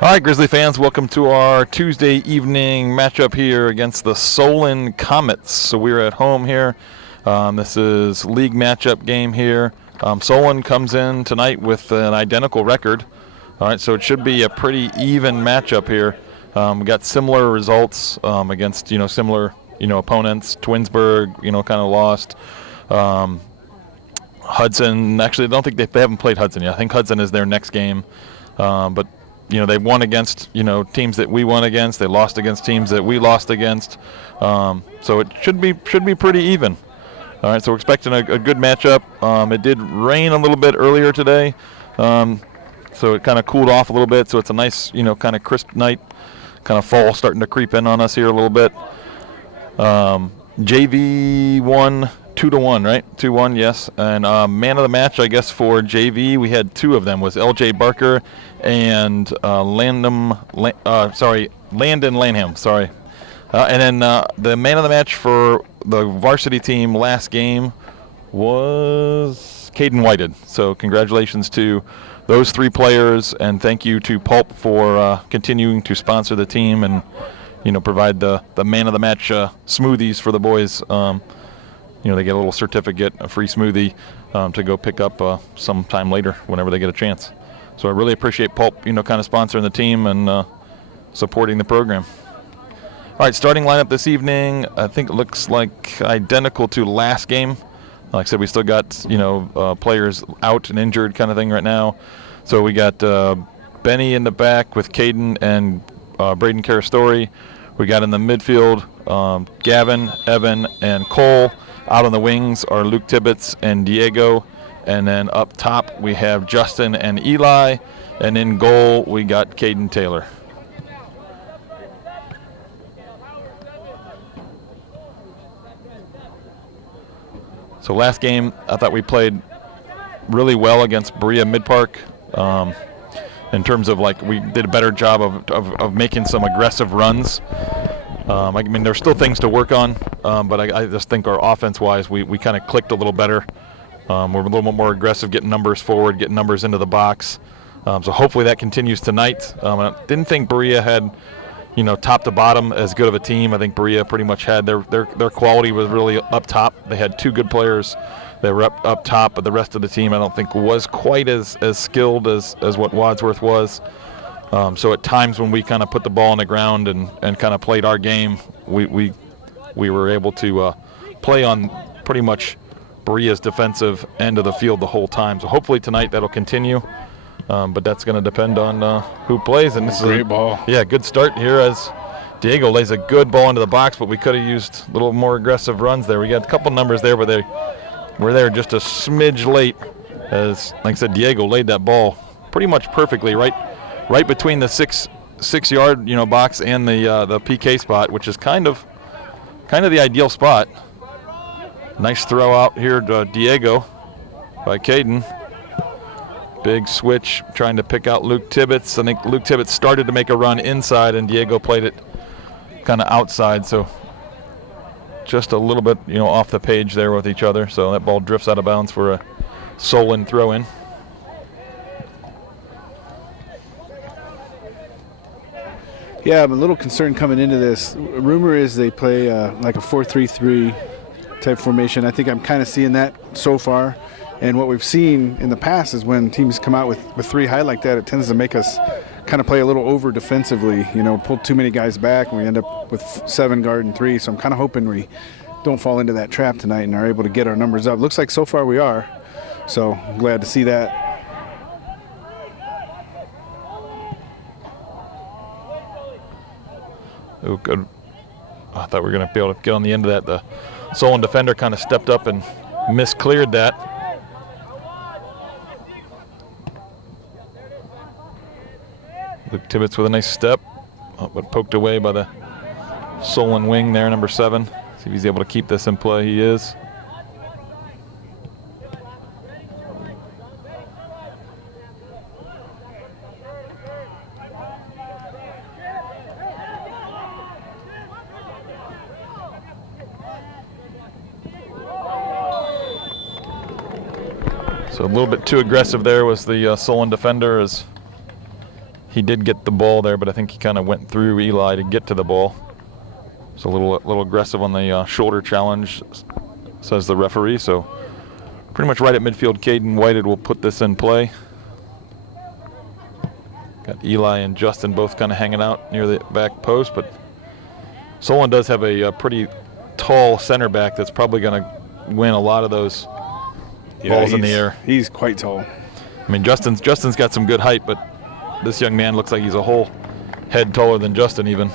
All right, Grizzly fans, welcome to our Tuesday evening matchup here against the Solon Comets. So we're at home here. This is league matchup game here. Solon comes in tonight with an identical record. All right, so it should be a pretty even matchup here. We got similar results against similar opponents. Twinsburg kind of lost. Hudson, actually, I don't think they haven't played Hudson yet. I think Hudson is their next game, but they won against teams that we won against. They lost against teams that we lost against. So it should be pretty even. All right, so we're expecting a good matchup. It did rain a little bit earlier today, so it kind of cooled off a little bit. So it's a nice kind of crisp night. Kind of fall starting to creep in on us here a little bit. JV won 2-1, right? 2-1, yes. And man of the match, I guess, for JV, we had two of them. Was LJ Barker and Landon Lanham. Sorry. And then the man of the match for the varsity team last game was Caden Whited. So congratulations to those three players, and thank you to Pulp for continuing to sponsor the team and provide the man of the match smoothies for the boys. They get a little certificate, a free smoothie to go pick up sometime later whenever they get a chance. So I really appreciate Pulp, kind of sponsoring the team and supporting the program. All right, starting lineup this evening, I think it looks like identical to last game. Like I said, we still got, players out and injured kind of thing right now. So we got Benny in the back with Caden and Braden Carastori. We got in the midfield Gavin, Evan, and Cole. Out on the wings are Luke Tibbetts and Diego. And then up top we have Justin and Eli. And in goal we got Caden Taylor. So last game I thought we played really well against Berea Mid-Park. In terms of we did a better job of making some aggressive runs. I mean, there's still things to work on, but I just think our offense-wise, we kind of clicked a little better. We're a little bit more aggressive, getting numbers forward, getting numbers into the box. So hopefully that continues tonight. I didn't think Berea had, top to bottom as good of a team. I think Berea pretty much had their quality was really up top. They had two good players that were up top, but the rest of the team I don't think was quite as skilled as what Wadsworth was. So at times when we kind of put the ball on the ground and kind of played our game, we were able to play on pretty much Berea's defensive end of the field the whole time. So hopefully tonight that'll continue, but that's going to depend on who plays. And this is a great ball. Yeah, good start here as Diego lays a good ball into the box, but we could have used a little more aggressive runs there. We got a couple numbers there, but they were there just a smidge late as, like I said, Diego laid that ball pretty much perfectly right between the six yard box and the PK spot, which is kind of the ideal spot. Nice throw out here to Diego by Caden. Big switch trying to pick out Luke Tibbetts. I think Luke Tibbetts started to make a run inside and Diego played it kind of outside, so just a little bit off the page there with each other. So that ball drifts out of bounds for a Solon throw in. Yeah, I'm a little concerned coming into this. Rumor is they play like a 4-3-3 type formation. I think I'm kind of seeing that so far. And what we've seen in the past is when teams come out with three high like that, it tends to make us kind of play a little over defensively, pull too many guys back, and we end up with 7 guard and 3. So I'm kind of hoping we don't fall into that trap tonight and are able to get our numbers up. Looks like so far we are. So I'm glad to see that. Oh, good. I thought we were going to be able to get on the end of that. The Solon defender kind of stepped up and miscleared that. Luke Tibbetts with a nice step, but poked away by the Solon wing there, number 7. See if he's able to keep this in play. He is. So a little bit too aggressive there was the Solon defender as He did get the ball there, but I think he kind of went through Eli to get to the ball. It's a little aggressive on the shoulder challenge, says the referee. So pretty much right at midfield, Caden Whited will put this in play. Got Eli and Justin both kind of hanging out near the back post, but Solon does have a pretty tall center back that's probably going to win a lot of those balls in the air. He's quite tall. I mean, Justin's got some good height, but this young man looks like he's a whole head taller than Justin even.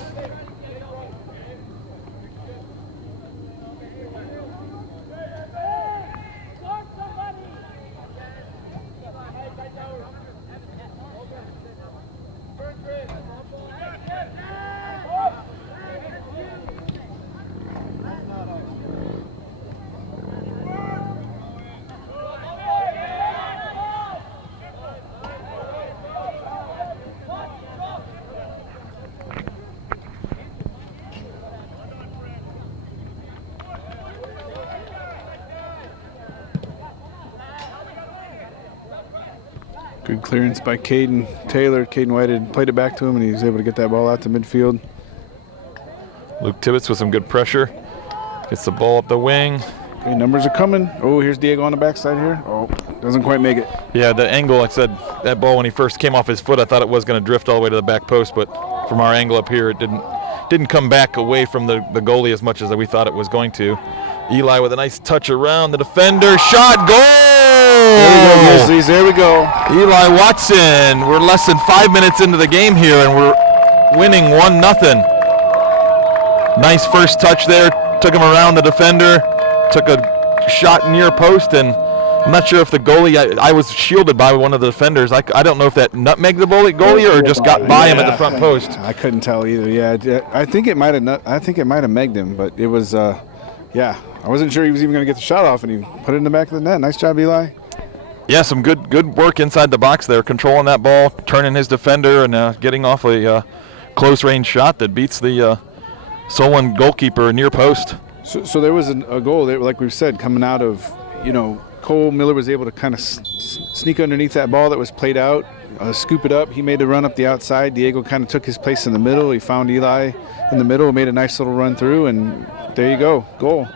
Good clearance by Caden Taylor. Caden White had played it back to him, and he was able to get that ball out to midfield. Luke Tibbetts with some good pressure. Gets the ball up the wing. Okay, numbers are coming. Oh, here's Diego on the backside here. Oh, doesn't quite make it. Yeah, the angle, like I said, that ball when he first came off his foot, I thought it was going to drift all the way to the back post, but from our angle up here, it didn't come back away from the goalie as much as we thought it was going to. Eli with a nice touch around the defender. Shot, goal! There we go, Grizzlies. There we go. Eli Watson. We're less than 5 minutes into the game here, and we're winning 1-0. Nice first touch there. Took him around the defender. Took a shot near post, and I'm not sure if the goalie, I was shielded by one of the defenders. I don't know if that nutmegged the goalie or just got by him at the front post. I couldn't tell either. Yeah, I think it might have megged him, but it was yeah. I wasn't sure he was even going to get the shot off, and he put it in the back of the net. Nice job, Eli. Yeah, some good work inside the box there, controlling that ball, turning his defender, and getting off a close-range shot that beats the Solon goalkeeper near post. So there was a goal there, like we've said, coming out of, Cole Miller was able to kind of sneak underneath that ball that was played out, scoop it up. He made a run up the outside. Diego kind of took his place in the middle. He found Eli in the middle, made a nice little run through, and there you go, goal.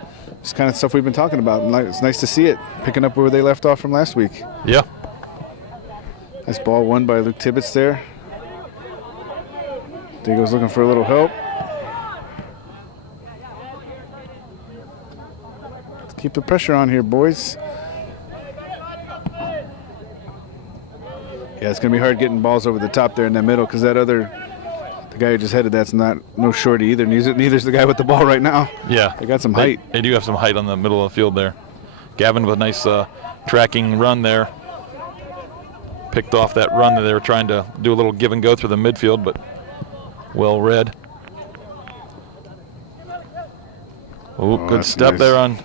It's kind of stuff we've been talking about. It's nice to see it, picking up where they left off from last week. Yeah. Nice ball won by Luke Tibbetts there. Diego's looking for a little help. Let's keep the pressure on here, boys. Yeah, it's going to be hard getting balls over the top there in the middle because the guy who just headed that's no shorty either. Neither's the guy with the ball right now. Yeah. They got some height. They do have some height on the middle of the field there. Gavin with a nice tracking run there. Picked off that run that they were trying to do a little give and go through the midfield, but well read. Oh, good step nice there on.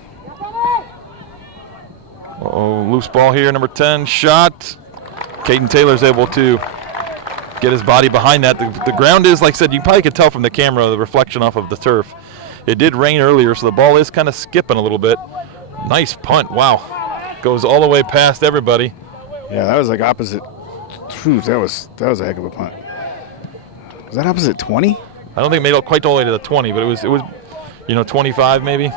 Loose ball here, number 10, shot. Caden Taylor's able to get his body behind that. The ground is, like I said, you probably could tell from the camera, the reflection off of the turf. It did rain earlier, so the ball is kind of skipping a little bit. Nice punt, wow. Goes all the way past everybody. Yeah, that was like opposite. That was a heck of a punt. Was that opposite 20? I don't think it made it quite all the way to the 20, but it was 25 maybe.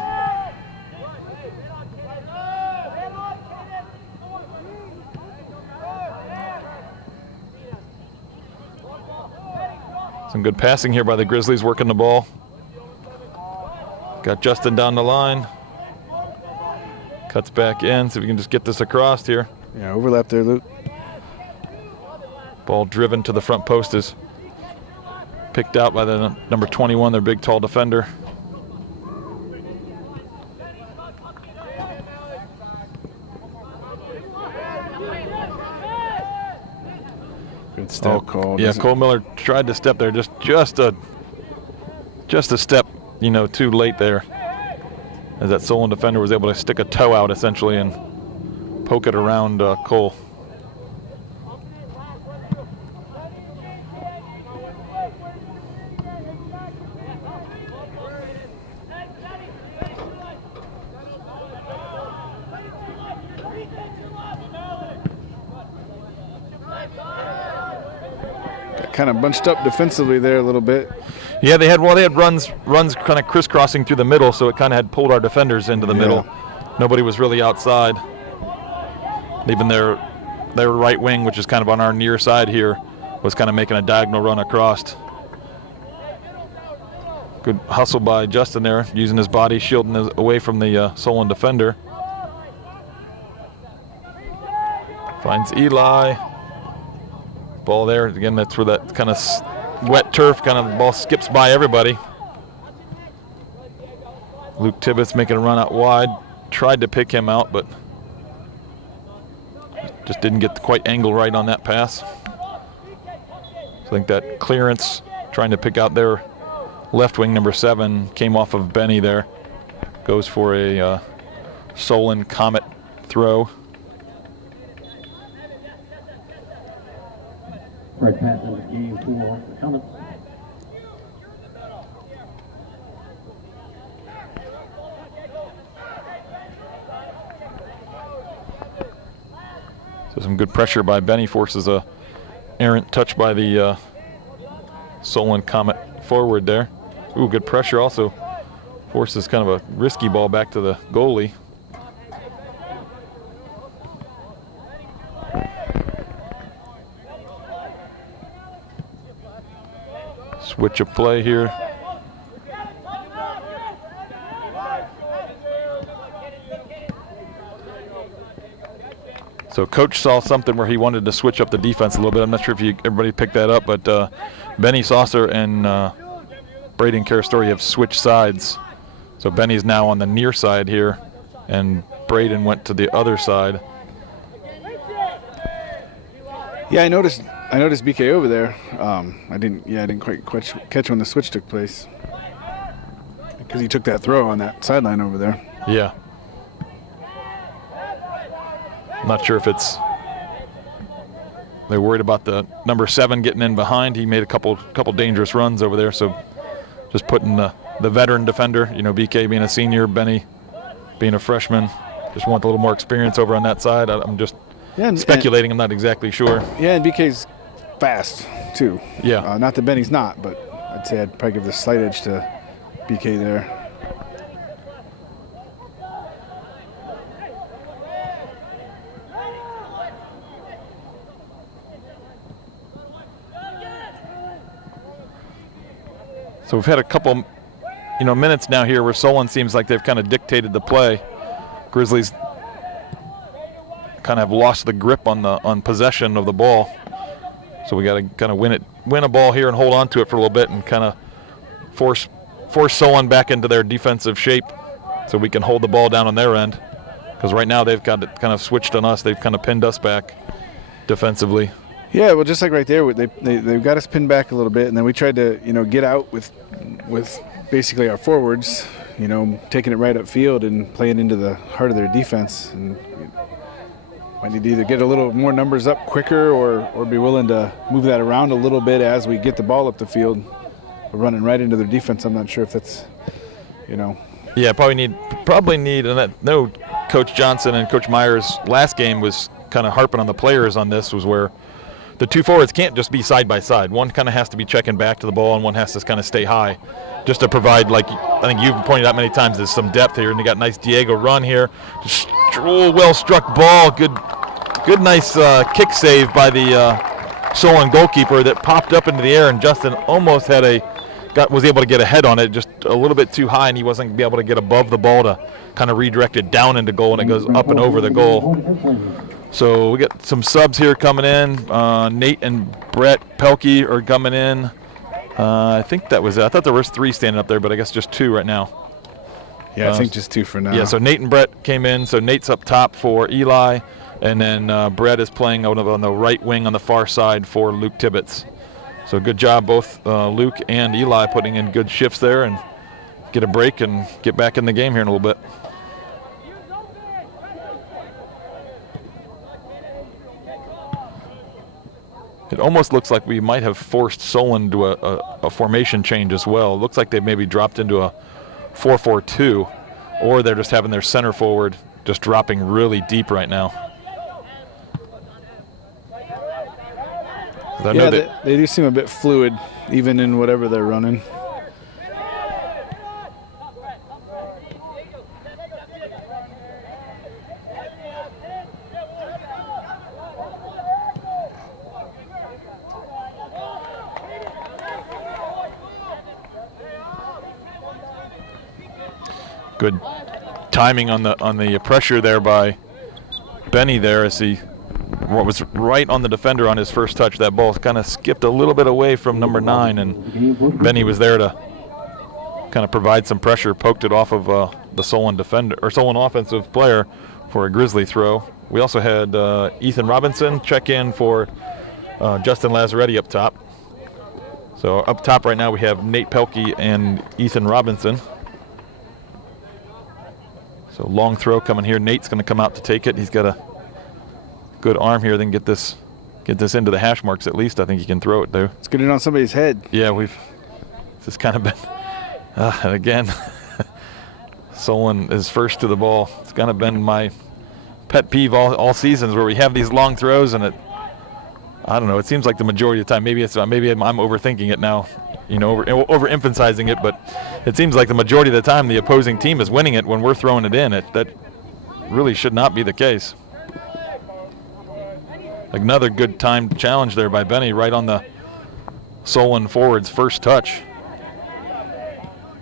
Some good passing here by the Grizzlies, working the ball. Got Justin down the line. Cuts back in, see if we can just get this across here. Yeah, overlap there, Luke. Ball driven to the front post is picked out by the number 21, their big, tall defender. Good step called. Yeah, Cole Miller tried to step there, just a step, too late there. As that Solon defender was able to stick a toe out essentially and poke it around Cole. kind of bunched up defensively there a little bit. Yeah, they had runs kind of crisscrossing through the middle, so it kind of had pulled our defenders into the middle. Nobody was really outside. Even their right wing, which is kind of on our near side here, was kind of making a diagonal run across. Good hustle by Justin there, using his body, shielding away from the Solon defender. Finds Eli. Ball there. Again, that's where that kind of wet turf, kind of the ball skips by everybody. Luke Tibbetts making a run out wide. Tried to pick him out, but just didn't get the quite angle right on that pass. So I think that clearance, trying to pick out their left wing, number 7, came off of Benny there. Goes for a Solon Comet throw. Right pass in the game for the Comets. So some good pressure by Benny, forces a errant touch by the Solon Comet forward there. Ooh, good pressure also. Forces kind of a risky ball back to the goalie. Switch of play here. So coach saw something where he wanted to switch up the defense a little bit. I'm not sure if everybody picked that up, but Benny Saucer and Braden Carastori have switched sides. So Benny's now on the near side here, and Braden went to the other side. Yeah, I noticed BK over there. I didn't quite catch when the switch took place, because he took that throw on that sideline over there. Yeah. I'm not sure if they're worried about the number 7 getting in behind. He made a couple dangerous runs over there, so just putting the veteran defender, BK being a senior, Benny being a freshman, just want a little more experience over on that side. I'm just speculating. I'm not exactly sure. Yeah, and BK's fast too. Yeah. Not that Benny's not, but I'd say I'd probably give the slight edge to BK there. So we've had a couple, minutes now here where Solon seems like they've kind of dictated the play. Grizzlies kind of have lost the grip on possession of the ball. So we got to kind of win a ball here and hold on to it for a little bit and kind of force Solon back into their defensive shape so we can hold the ball down on their end. Because right now they've got it kind of switched on us. They've kind of pinned us back defensively. Yeah, well, just like right there, they've got us pinned back a little bit, and then we tried to, get out with basically our forwards, taking it right up field and playing into the heart of their defense. And might need to either get a little more numbers up quicker or be willing to move that around a little bit as we get the ball up the field. We're running right into their defense. I'm not sure if that's, Yeah, probably need, and I know Coach Johnson and Coach Myers last game was kind of harping on the players on this, was where the two forwards can't just be side by side. One kind of has to be checking back to the ball, and one has to kind of stay high, just to provide, like I think you've pointed out many times, there's some depth here, and they got a nice Diego run here. Just well struck ball, good nice kick save by the Solon goalkeeper that popped up into the air, and Justin almost was able to get a head on it, just a little bit too high, and he wasn't able to get above the ball to kind of redirect it down into goal, and it goes up and over the goal. So we got some subs here coming in. Nate and Brett Pelkey are coming in. I think that was it. I thought there was 3 standing up there, but I guess just 2 right now. Yeah, I think just 2 for now. Yeah, so Nate and Brett came in. So Nate's up top for Eli, and then Brett is playing on the right wing on the far side for Luke Tibbetts. So good job, both Luke and Eli putting in good shifts there, and get a break and get back in the game here in a little bit. It almost looks like we might have forced Solon to a formation change as well. It looks like they maybe dropped into a 4-4-2, or they're just having their center forward just dropping really deep right now. I know Yeah, they do seem a bit fluid, even in whatever they're running. Good timing on the pressure there by Benny there as he was right on the defender on his first touch. That ball kind of skipped a little bit away from number 9, and Benny was there to kind of provide some pressure, poked it off of the Solon defender or Solon offensive player for a Grizzly throw. We also had Ethan Robinson check in for Justin Lazzaretti up top. So up top right now we have Nate Pelkey and Ethan Robinson. So long throw coming here. Nate's going to come out to take it. He's got a good arm here. Then get this into the hash marks at least. I think he can throw it there. Let's get it on somebody's head. Yeah, this has kind of been, and again, Solon is first to the ball. It's kind of been my pet peeve all seasons where we have these long throws and I don't know. It seems like the majority of the time. Maybe I'm overthinking it now. Overemphasizing it, but it seems like the majority of the time the opposing team is winning it when we're throwing it in. That really should not be the case. Another good timed challenge there by Benny right on the Solon forward's first touch.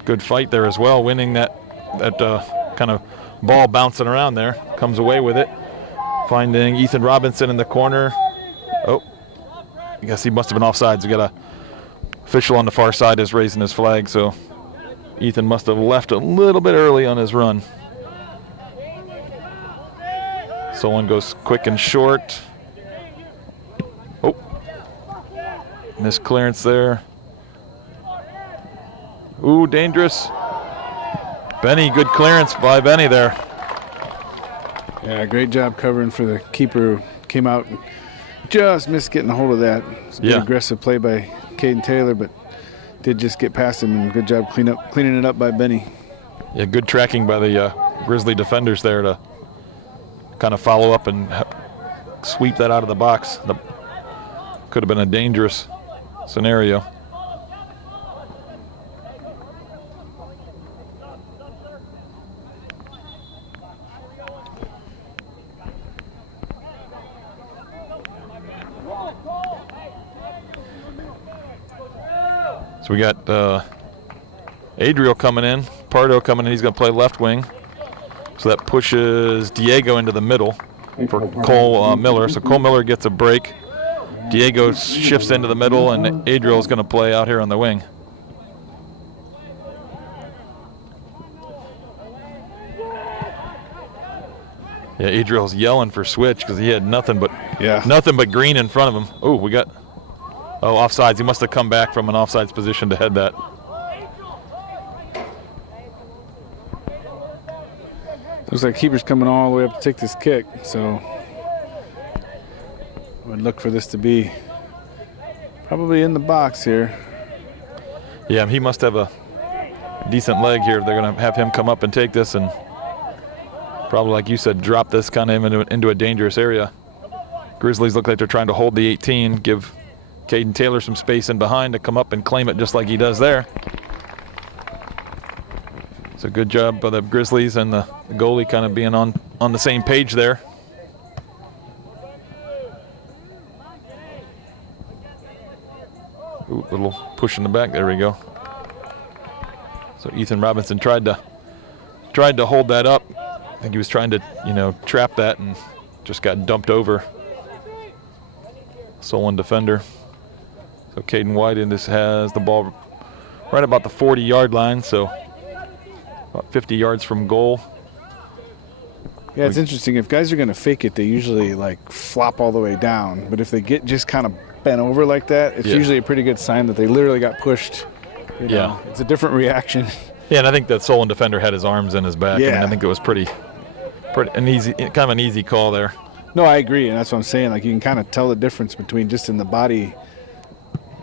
Good fight there as well, winning that kind of ball bouncing around there. Comes away with it. Finding Ethan Robinson in the corner. Oh, I guess he must have been offsides. We got a official on the far side is raising his flag, so Ethan must have left a little bit early on his run. Solon goes quick and short. Oh, missed clearance there. Ooh, dangerous. Benny, good clearance by Benny there. Yeah, great job covering for the keeper who came out and just missed getting a hold of that. It's a good aggressive play by Caden Taylor, but did just get past him, and good job cleaning it up by Benny. Yeah, good tracking by the Grizzly defenders there to kind of follow up and sweep that out of the box. That could have been a dangerous scenario. So we got Adriel coming in, Pardo coming in. He's going to play left wing. So that pushes Diego into the middle for Cole Miller. So Cole Miller gets a break. Diego shifts into the middle, and Adriel is going to play out here on the wing. Yeah, Adriel's yelling for switch because he had nothing but green in front of him. Oh, we got offsides. He must have come back from an offsides position to head that. Looks like keeper's coming all the way up to take this kick, so I would look for this to be probably in the box here. Yeah, he must have a decent leg here. They're going to have him come up and take this and probably, like you said, drop this kind of into a dangerous area. Grizzlies look like they're trying to hold the 18, give Caden Taylor some space in behind to come up and claim it just like he does there. So good job by the Grizzlies and the goalie kind of being on the same page there. Ooh, little push in the back. There we go. So Ethan Robinson tried to hold that up. I think he was trying to, trap that and just got dumped over. Solon defender. So Caden White has the ball right about the 40-yard line, so about 50 yards from goal. Yeah, it's interesting. If guys are going to fake it, they usually flop all the way down. But if they get just kind of bent over like that, it's usually a pretty good sign that they literally got pushed. Yeah. It's a different reaction. Yeah, and I think that Solon defender had his arms in his back. Yeah. I mean, I think it was pretty an easy call there. No, I agree, and that's what I'm saying. You can kind of tell the difference between just in the body.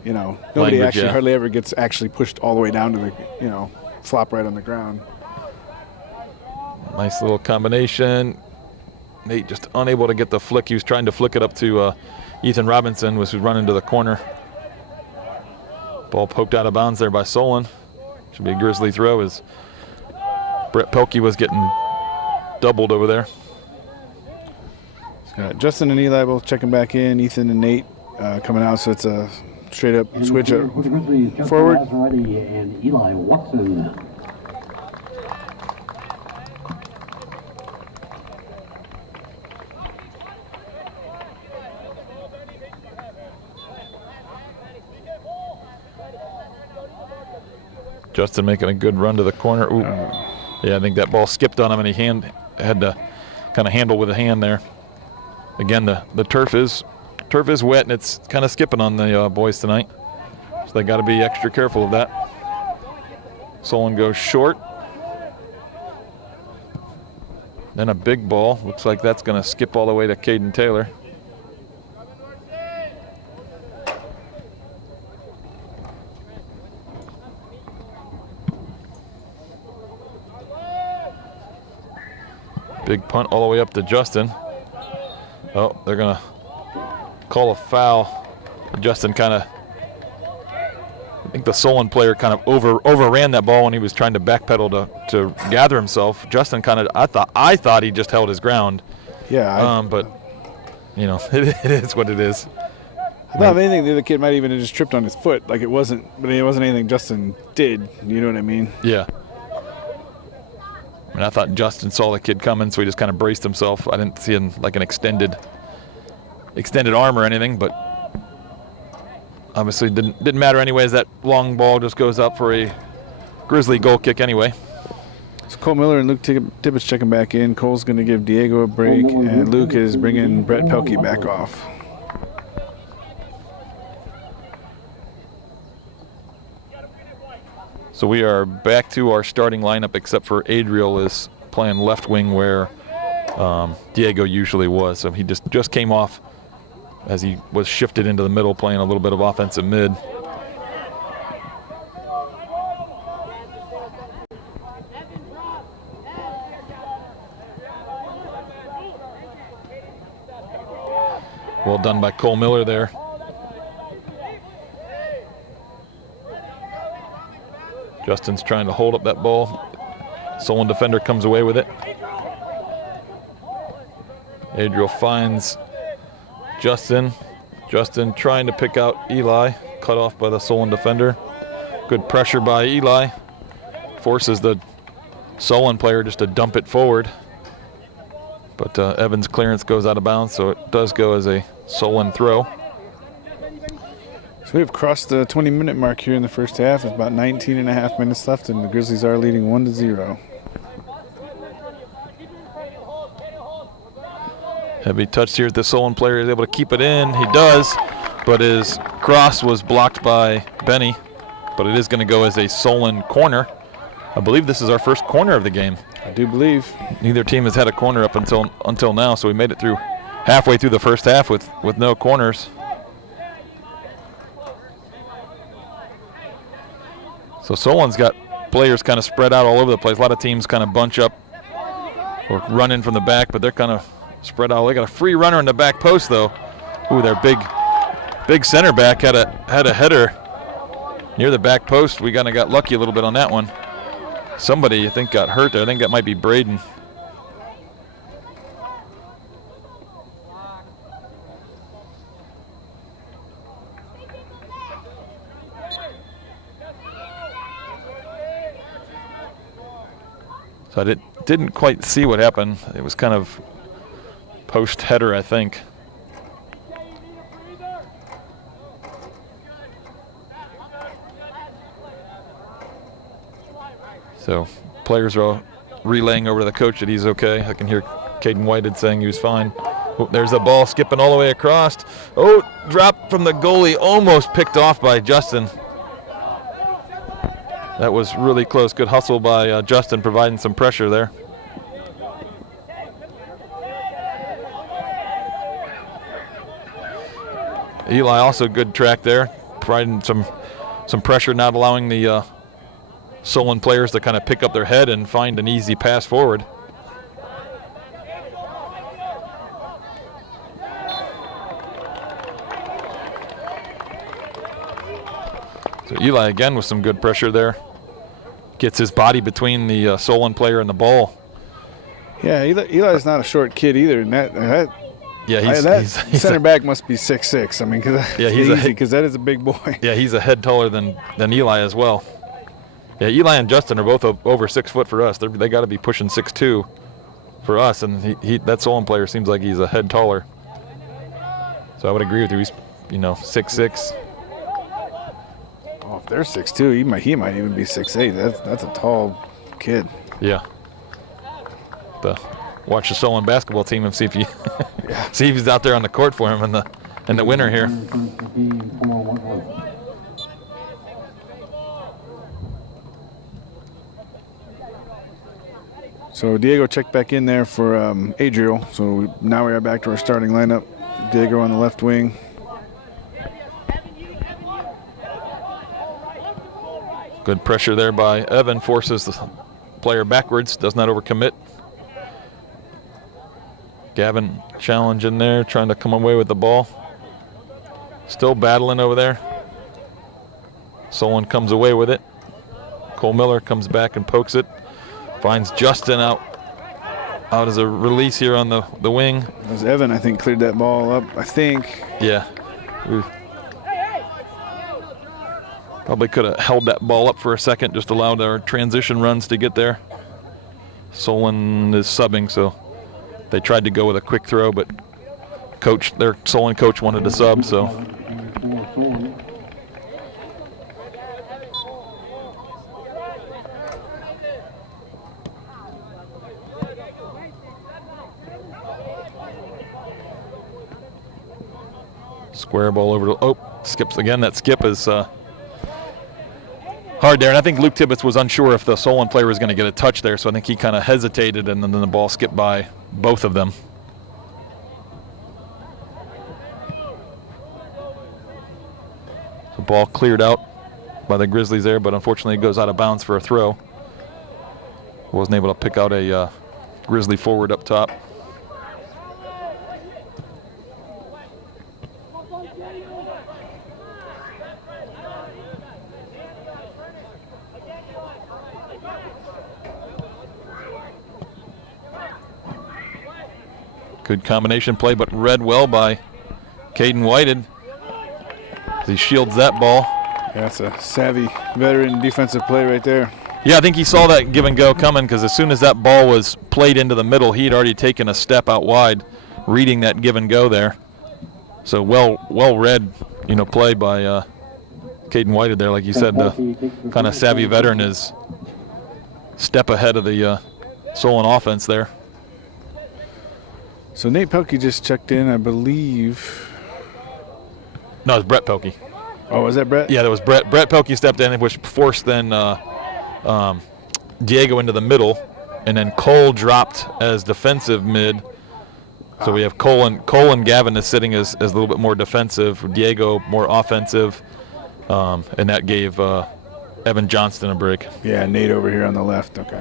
Nobody hardly ever gets actually pushed all the way down to the, flop right on the ground. Nice little combination. Nate just unable to get the flick. He was trying to flick it up to Ethan Robinson was running to the corner. Ball poked out of bounds there by Solon. Should be a Grizzly throw as Brett Pelkey was getting doubled over there. Justin and Eli both checking back in. Ethan and Nate coming out, so it's a straight up switch forward. And Eli Watson. Justin making a good run to the corner. Ooh. Yeah, I think that ball skipped on him, and he had to kind of handle with a hand there. Again, the turf is wet, and it's kind of skipping on the boys tonight, so they got to be extra careful of that. Solon goes short. Then a big ball. Looks like that's going to skip all the way to Caden Taylor. Big punt all the way up to Justin. Oh, they're going to call a foul. Justin kind of, I think the Solon player kind of overran that ball when he was trying to backpedal to gather himself. Justin kind of, I thought he just held his ground. Yeah. But, you know, it is what it is. I thought if anything, the other kid might even have just tripped on his foot. Like it wasn't anything Justin did. You know what I mean? Yeah. I mean, I thought Justin saw the kid coming, so he just kind of braced himself. I didn't see him like an extended arm or anything, but obviously didn't matter anyways. That long ball just goes up for a Grizzly goal kick anyway. So Cole Miller and Luke Tippett's checking back in. Cole's going to give Diego a break, and Luke is bringing Brett Pelkey back off. So we are back to our starting lineup, except for Adriel is playing left wing where Diego usually was. So he just came off as he was shifted into the middle, playing a little bit of offensive mid. Well done by Cole Miller there. Justin's trying to hold up that ball. Solon defender comes away with it. Adriel finds Justin. Justin trying to pick out Eli. Cut off by the Solon defender. Good pressure by Eli. Forces the Solon player just to dump it forward. But Evans' clearance goes out of bounds, so it does go as a Solon throw. So we've crossed the 20-minute mark here in the first half. It's about 19 and a half minutes left, and the Grizzlies are leading 1-0. Heavy touch here. The Solon player is able to keep it in. He does, but his cross was blocked by Benny. But it is going to go as a Solon corner. I believe this is our first corner of the game. I do believe. Neither team has had a corner up until now, so we made it through halfway through the first half with no corners. So Solon's got players kind of spread out all over the place. A lot of teams kind of bunch up or run in from the back, but they're kind of spread out. They got a free runner in the back post, though. Ooh, their big center back had a header near the back post. We kind of got lucky a little bit on that one. Somebody, I think, got hurt there. I think that might be Braden. So I didn't quite see what happened. It was kind of post header, I think. So players are relaying over to the coach that he's okay. I can hear Caden Whitehead saying he was fine. Oh, there's the ball skipping all the way across. Oh, drop from the goalie, almost picked off by Justin. That was really close. Good hustle by Justin, providing some pressure there. Eli also good track there, providing some pressure, not allowing the Solon players to kind of pick up their head and find an easy pass forward. So Eli again with some good pressure there. Gets his body between the Solon player and the ball. Yeah, Eli's not a short kid either. And Yeah, he's center back must be 6'6". I mean, because that is a big boy. Yeah, he's a head taller than Eli as well. Yeah, Eli and Justin are both over 6 foot for us. They got to be pushing 6'2" for us, and that Solon player seems like he's a head taller. So I would agree with you. He's 6'6". Oh, if they're 6'2", he might even be 6'8". That's a tall kid. Yeah. Watch the Solon basketball team and see if see if he's out there on the court for him in the winter here. So Diego checked back in there for Adriel. So now we are back to our starting lineup. Diego on the left wing. Good pressure there by Evan, forces the player backwards, does not overcommit. Gavin challenging there, trying to come away with the ball. Still battling over there. Solon comes away with it. Cole Miller comes back and pokes it. Finds Justin out as a release here on the wing. It was Evan, I think, cleared that ball up, I think. Yeah. Probably could have held that ball up for a second, just allowed our transition runs to get there. Solon is subbing, so they tried to go with a quick throw, but their Solon coach wanted to sub, so. Square ball over to, skips again. That skip is hard there, and I think Luke Tibbetts was unsure if the Solon player was going to get a touch there, so I think he kind of hesitated, and then the ball skipped by both of them. The ball cleared out by the Grizzlies there, but unfortunately it goes out of bounds for a throw. Wasn't able to pick out a Grizzly forward up top. Good combination play, but read well by Caden Whited. He shields that ball. Yeah, that's a savvy veteran defensive play right there. Yeah, I think he saw that give and go coming, because as soon as that ball was played into the middle, he had already taken a step out wide, reading that give and go there. So well read, play by Caden Whited there. Like you said, the kind of savvy veteran is step ahead of the Solon offense there. So Nate Pelkey just checked in, I believe. No, it was Brett Pelkey. Oh, was that Brett? Yeah, that was Brett. Brett Pelkey stepped in, which forced then Diego into the middle, and then Cole dropped as defensive mid. So we have Cole and Gavin is sitting as a little bit more defensive, Diego more offensive, and that gave Evan Johnston a break. Yeah, Nate over here on the left. Okay.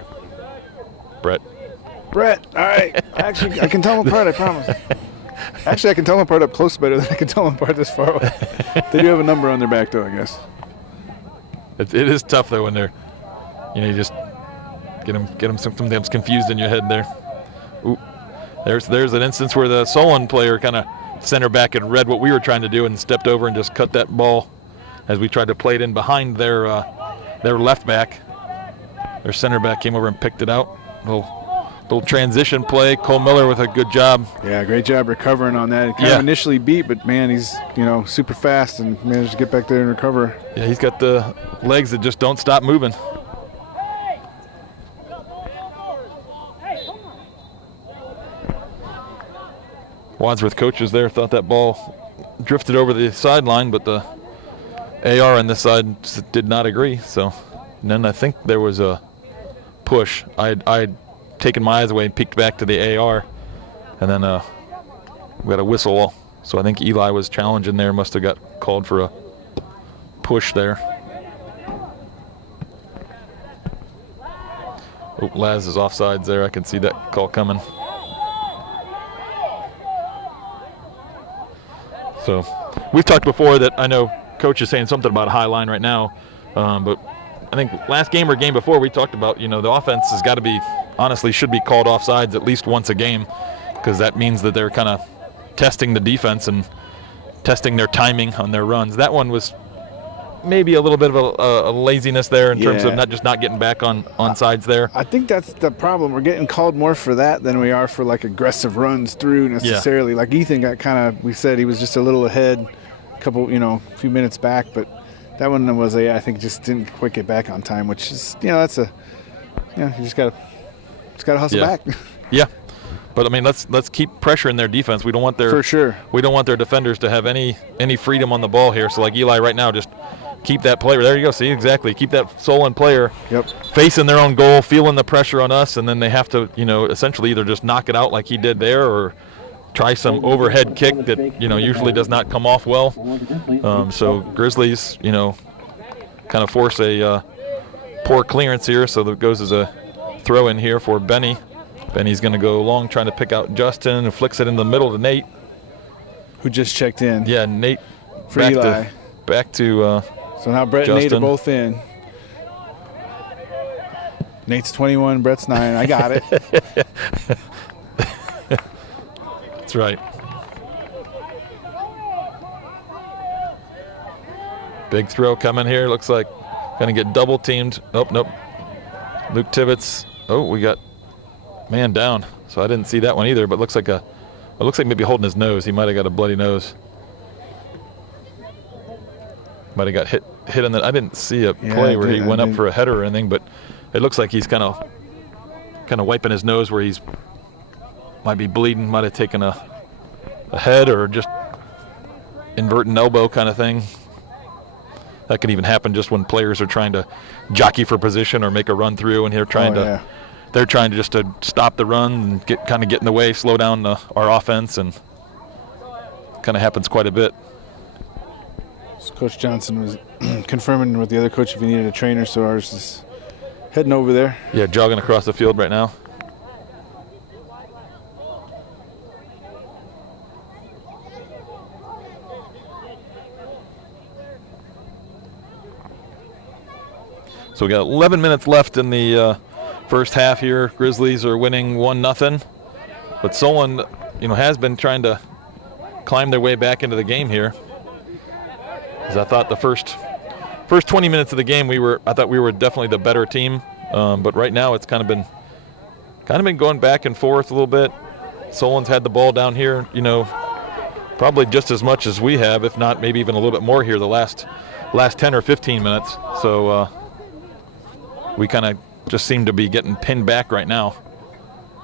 Brett, all right. Actually, I can tell them apart, I promise. Actually, I can tell them apart up close better than I can tell them apart this far away. They do have a number on their back, though, I guess. It is tough, though, when they're, you just get them sometimes confused in your head there. Ooh, there's an instance where the Solon player kind of center back had read what we were trying to do and stepped over and just cut that ball as we tried to play it in behind their left back. Their center back came over and picked it out. Little transition play. Cole Miller with a good job. Yeah, great job recovering on that. Kind of initially beat, but man, he's super fast and managed to get back there and recover. Yeah, he's got the legs that just don't stop moving. Wadsworth coaches there thought that ball drifted over the sideline, but the AR on this side did not agree. So then I think there was a push. I'd taken my eyes away and peeked back to the AR, and then we got a whistle. So I think Eli was challenging there, must have got called for a push there. Oh, Laz is offsides there. I can see that call coming. So we've talked before that I know coach is saying something about a high line right now, but I think last game or game before we talked about, the offense has got to be, honestly, should be called offsides at least once a game, because that means that they're kind of testing the defense and testing their timing on their runs. That one was maybe a little bit of a laziness there in terms of not getting back on sides there. I think that's the problem. We're getting called more for that than we are for like aggressive runs through necessarily. Like Ethan got we said he was just a little ahead, a few minutes back, but that one was I think just didn't quite get back on time, which is, you just gotta hustle back. Yeah. But I mean, let's keep pressuring their defense. We don't want for sure. We don't want their defenders to have any freedom on the ball here. So like Eli right now, just keep that player. There you go. See, exactly. Keep that Solon player facing their own goal, feeling the pressure on us, and then they have to, essentially either just knock it out like he did there, or try some overhead kick that usually does not come off well. So Grizzlies, kind of force a poor clearance here. So that goes as a throw in here for Benny. Benny's going to go long, trying to pick out Justin, and flicks it in the middle to Nate, who just checked in. Yeah, Nate for Eli. Back to so now Brett Justin. And Nate are both in. Nate's 21, Brett's 9. I got it. That's right. Big throw coming here. Looks like going to get double teamed. Oh, nope. Luke Tibbetts. Oh, we got man down. So I didn't see that one either, but it looks like maybe holding his nose. He might have got a bloody nose. Might have got hit in the. I didn't see a play where he went up for a header or anything, but it looks like he's kind of wiping his nose where he's might be bleeding. Might have taken a head or just inverting elbow kind of thing. That can even happen just when players are trying to jockey for position or make a run through, and they're trying to just to stop the run and get in the way, slow down our offense, and kind of happens quite a bit. So Coach Johnson was confirming with the other coach if he needed a trainer, so ours is heading over there. Yeah, jogging across the field right now. So we got 11 minutes left in the first half here. Grizzlies are winning 1-0, but Solon, has been trying to climb their way back into the game here. As I thought the first 20 minutes of the game, I thought we were definitely the better team, but right now it's kind of been going back and forth a little bit. Solon's had the ball down here, probably just as much as we have, if not maybe even a little bit more here the last 10 or 15 minutes. So we kind of just seem to be getting pinned back right now.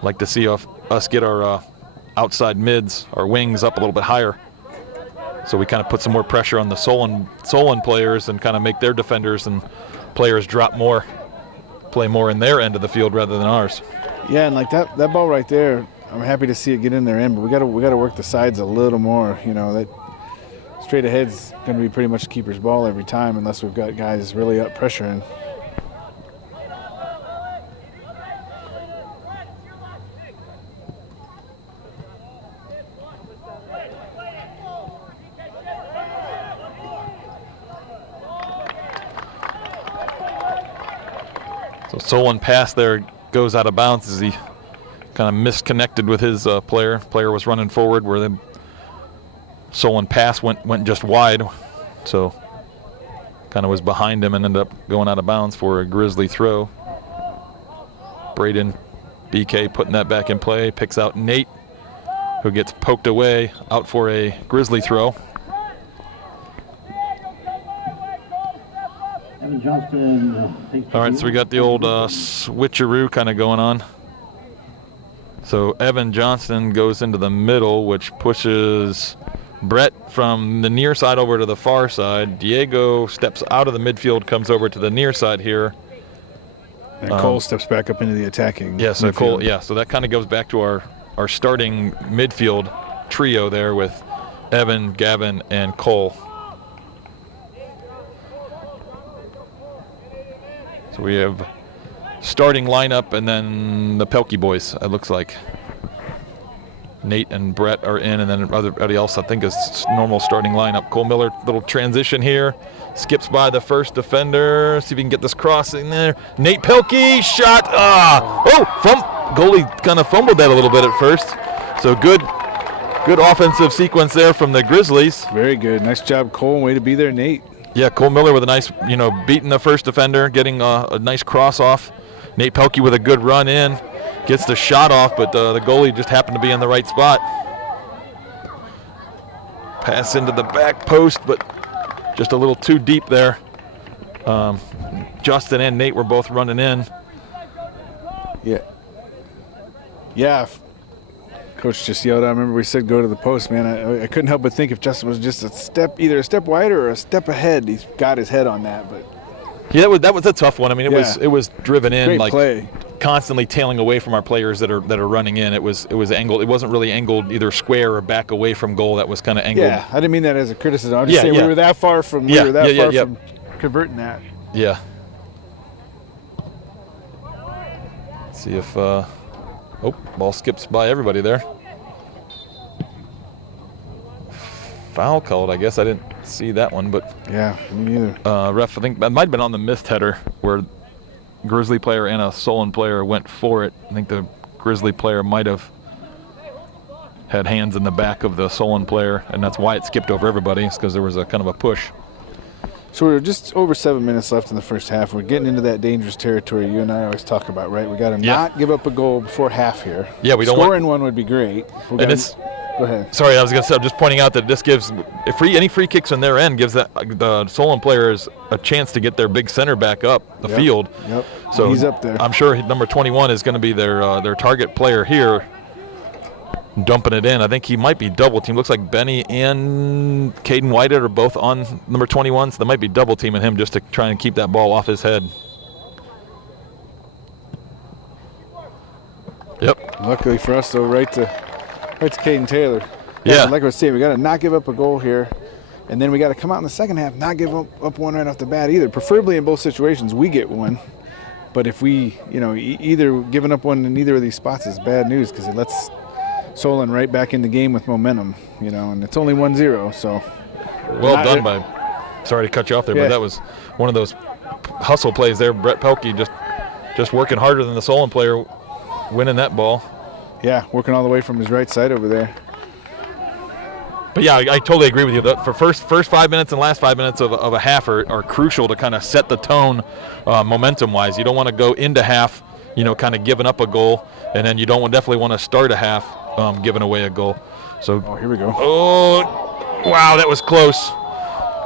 Like to see us get our outside mids, our wings up a little bit higher. So we kind of put some more pressure on the Solon players and kind of make their defenders and players play more in their end of the field rather than ours. Yeah, and like that ball right there, I'm happy to see it get in their end, but we got to work the sides a little more. That straight ahead's going to be pretty much the keeper's ball every time unless we've got guys really up pressuring. So Solon pass there goes out of bounds as he kind of misconnected with his player. Player was running forward where the Solon pass went just wide. So kind of was behind him and ended up going out of bounds for a Grizzly throw. Braden BK putting that back in play, picks out Nate, who gets poked away out for a Grizzly throw. All right, so we got the old switcheroo kind of going on. So Evan Johnston goes into the middle, which pushes Brett from the near side over to the far side. Diego steps out of the midfield, comes over to the near side here. And Cole steps back up into the attacking. Yeah, so midfield. Cole, so that kind of goes back to our starting midfield trio there with Evan, Gavin, and Cole. So we have starting lineup and then the Pelkey boys, it looks like. Nate and Brett are in, and then everybody else I think is normal starting lineup. Cole Miller, little transition here, skips by the first defender. See if he can get this crossing there. Nate Pelkey, shot. Goalie kind of fumbled that a little bit at first. So good offensive sequence there from the Grizzlies. Very good. Nice job, Cole. Way to be there, Nate. Yeah, Cole Miller with a nice, beating the first defender, getting a nice cross off. Nate Pelkey with a good run in. Gets the shot off, but the goalie just happened to be in the right spot. Pass into the back post, but just a little too deep there. Justin and Nate were both running in. Yeah. Coach just yelled out. I remember we said go to the post, man. I couldn't help but think if Justin was just either a step wider or a step ahead. He's got his head on that, but yeah, that was a tough one. I mean, it was driven in. Great like play. Constantly tailing away from our players that are running in. It was angled. It wasn't really angled either square or back away from goal. That was kind of angled. Yeah, I didn't mean that as a criticism. I'm just saying we were that far from from converting that. Yeah. Let's see if ball skips by everybody there. Foul called, I guess. I didn't see that one, but yeah, me neither. Ref, I think that might have been on the missed header where Grizzly player and a Solon player went for it. I think the Grizzly player might have had hands in the back of the Solon player, and that's why it skipped over everybody. It's because there was a kind of a push. So we're just over 7 minutes left in the first half. We're getting into that dangerous territory you and I always talk about, right? We got to not give up a goal before half here. Yeah, we don't scoring one would be great. Go ahead. Sorry, I was going to say, I'm just pointing out that this gives any free kicks on their end gives the Solon players a chance to get their big center back up the field. Yep. So he's up there. I'm sure number 21 is going to be their target player here, dumping it in. I think he might be double team. Looks like Benny and Caden Whitehead are both on number 21, so they might be double teaming him just to try and keep that ball off his head. Yep. Luckily for us, though, right to Caden Taylor. Yeah. Like I was saying, we got to not give up a goal here, and then we got to come out in the second half, not give up one right off the bat either. Preferably in both situations, we get one. But if we, either giving up one in either of these spots is bad news because it lets Solon right back in the game with momentum, and it's only 1-0. So. Well done by. Sorry to cut you off there, but that was one of those hustle plays there. Brett Pelkey just working harder than the Solon player, winning that ball. Yeah, working all the way from his right side over there. But yeah, I totally agree with you. For first 5 minutes and last 5 minutes of a half are crucial to kind of set the tone momentum-wise. You don't want to go into half, kind of giving up a goal, and then you definitely want to start a half giving away a goal. So. Oh, here we go. Oh, wow, that was close.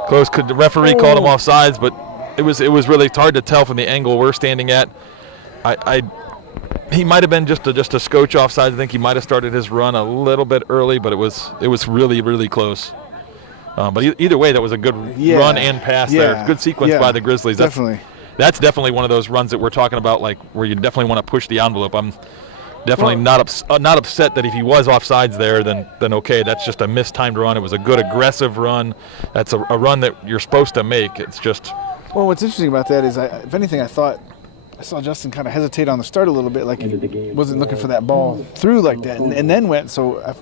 Close. The referee called him offsides, but it was really hard to tell from the angle we're standing at. He might have been just a scotch offside. I think he might have started his run a little bit early, but it was really, really close. But either way, that was a good run and pass there. Good sequence by the Grizzlies. That's definitely one of those runs that we're talking about, like where you definitely want to push the envelope. I'm definitely not upset that if he was offsides there, then okay, that's just a mistimed run. It was a good aggressive run. That's a run that you're supposed to make. It's just. Well, what's interesting about that is, if anything, I saw Justin kind of hesitate on the start a little bit, like he wasn't looking for that ball through like that, and then went. So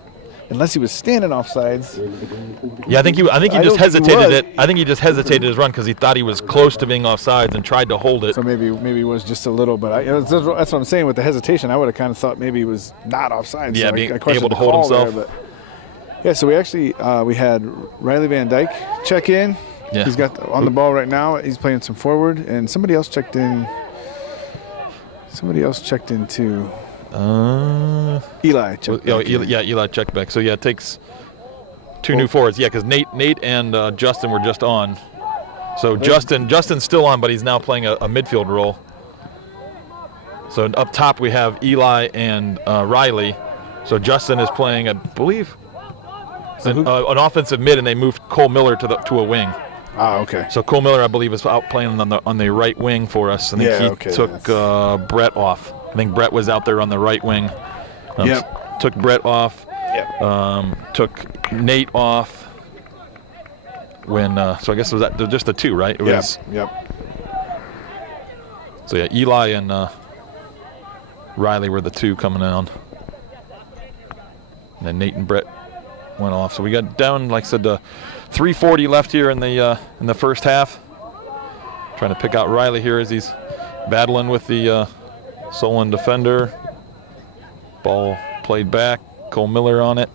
unless he was standing offsides. Yeah, I think he just hesitated I think he just hesitated his run because he thought he was close to being offsides and tried to hold it. So maybe it was just a little, but that's what I'm saying with the hesitation. I would have kind of thought maybe he was not offsides. Yeah, so being I able to hold himself. There, yeah, so we actually we had Riley Van Dyke check in. Yeah. He's got on the ball right now. He's playing some forward, and somebody else checked in. Too. Eli checked back. Eli checked back. So yeah, it takes two new forwards. Yeah, because Nate and Justin were just on. So Justin's still on, but he's now playing a midfield role. So up top we have Eli and Riley. So Justin is playing, I believe, an offensive mid, and they moved Cole Miller to a wing. Ah, okay. So Cole Miller, I believe, is out playing on the right wing for us. I think he took Brett off. I think Brett was out there on the right wing. Took Brett off. Yep. Took Nate off. So I guess it was just the two, right? Yep. So yeah, Eli and Riley were the two coming on. And then Nate and Brett went off. So we got down, like I said, 3:40 left here in the first half. Trying to pick out Riley here as he's battling with the Solon defender. Ball played back. Cole Miller on it.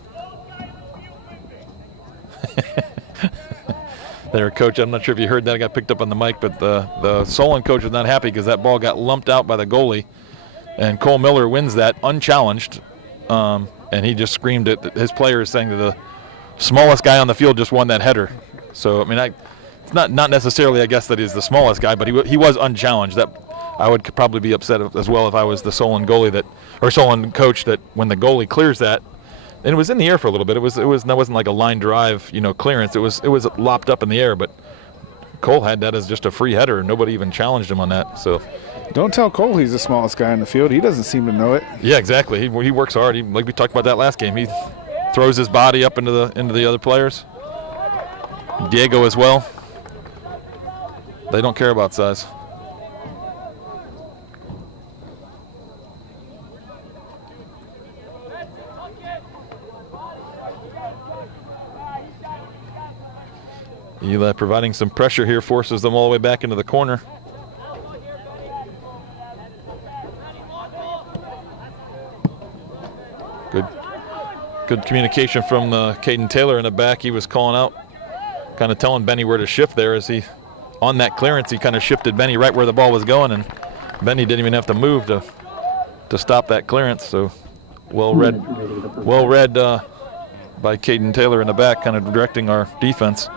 There, coach, I'm not sure if you heard that. I got picked up on the mic, but the Solon coach was not happy because that ball got lumped out by the goalie. And Cole Miller wins that unchallenged. And he just screamed at his players saying that the smallest guy on the field just won that header. So, I mean, it's not necessarily, I guess, that he's the smallest guy, but he was unchallenged. That I would probably be upset as well if I was the Solon goalie or Solon coach, that when the goalie clears that, and it was in the air for a little bit. That wasn't like a line drive, clearance. It was lopped up in the air, but Cole had that as just a free header. Nobody even challenged him on that. So don't tell Cole he's the smallest guy in the field. He doesn't seem to know it. Yeah, exactly. He works hard. Like we talked about that last game. He throws his body up into the other players. Diego as well. They don't care about size. Eli providing some pressure here, forces them all the way back into the corner. Good communication from Caden Taylor in the back. He was calling out, kind of telling Benny where to shift there. As he, on that clearance, he kind of shifted Benny right where the ball was going, and Benny didn't even have to move to stop that clearance. So well read by Caden Taylor in the back, kind of directing our defense.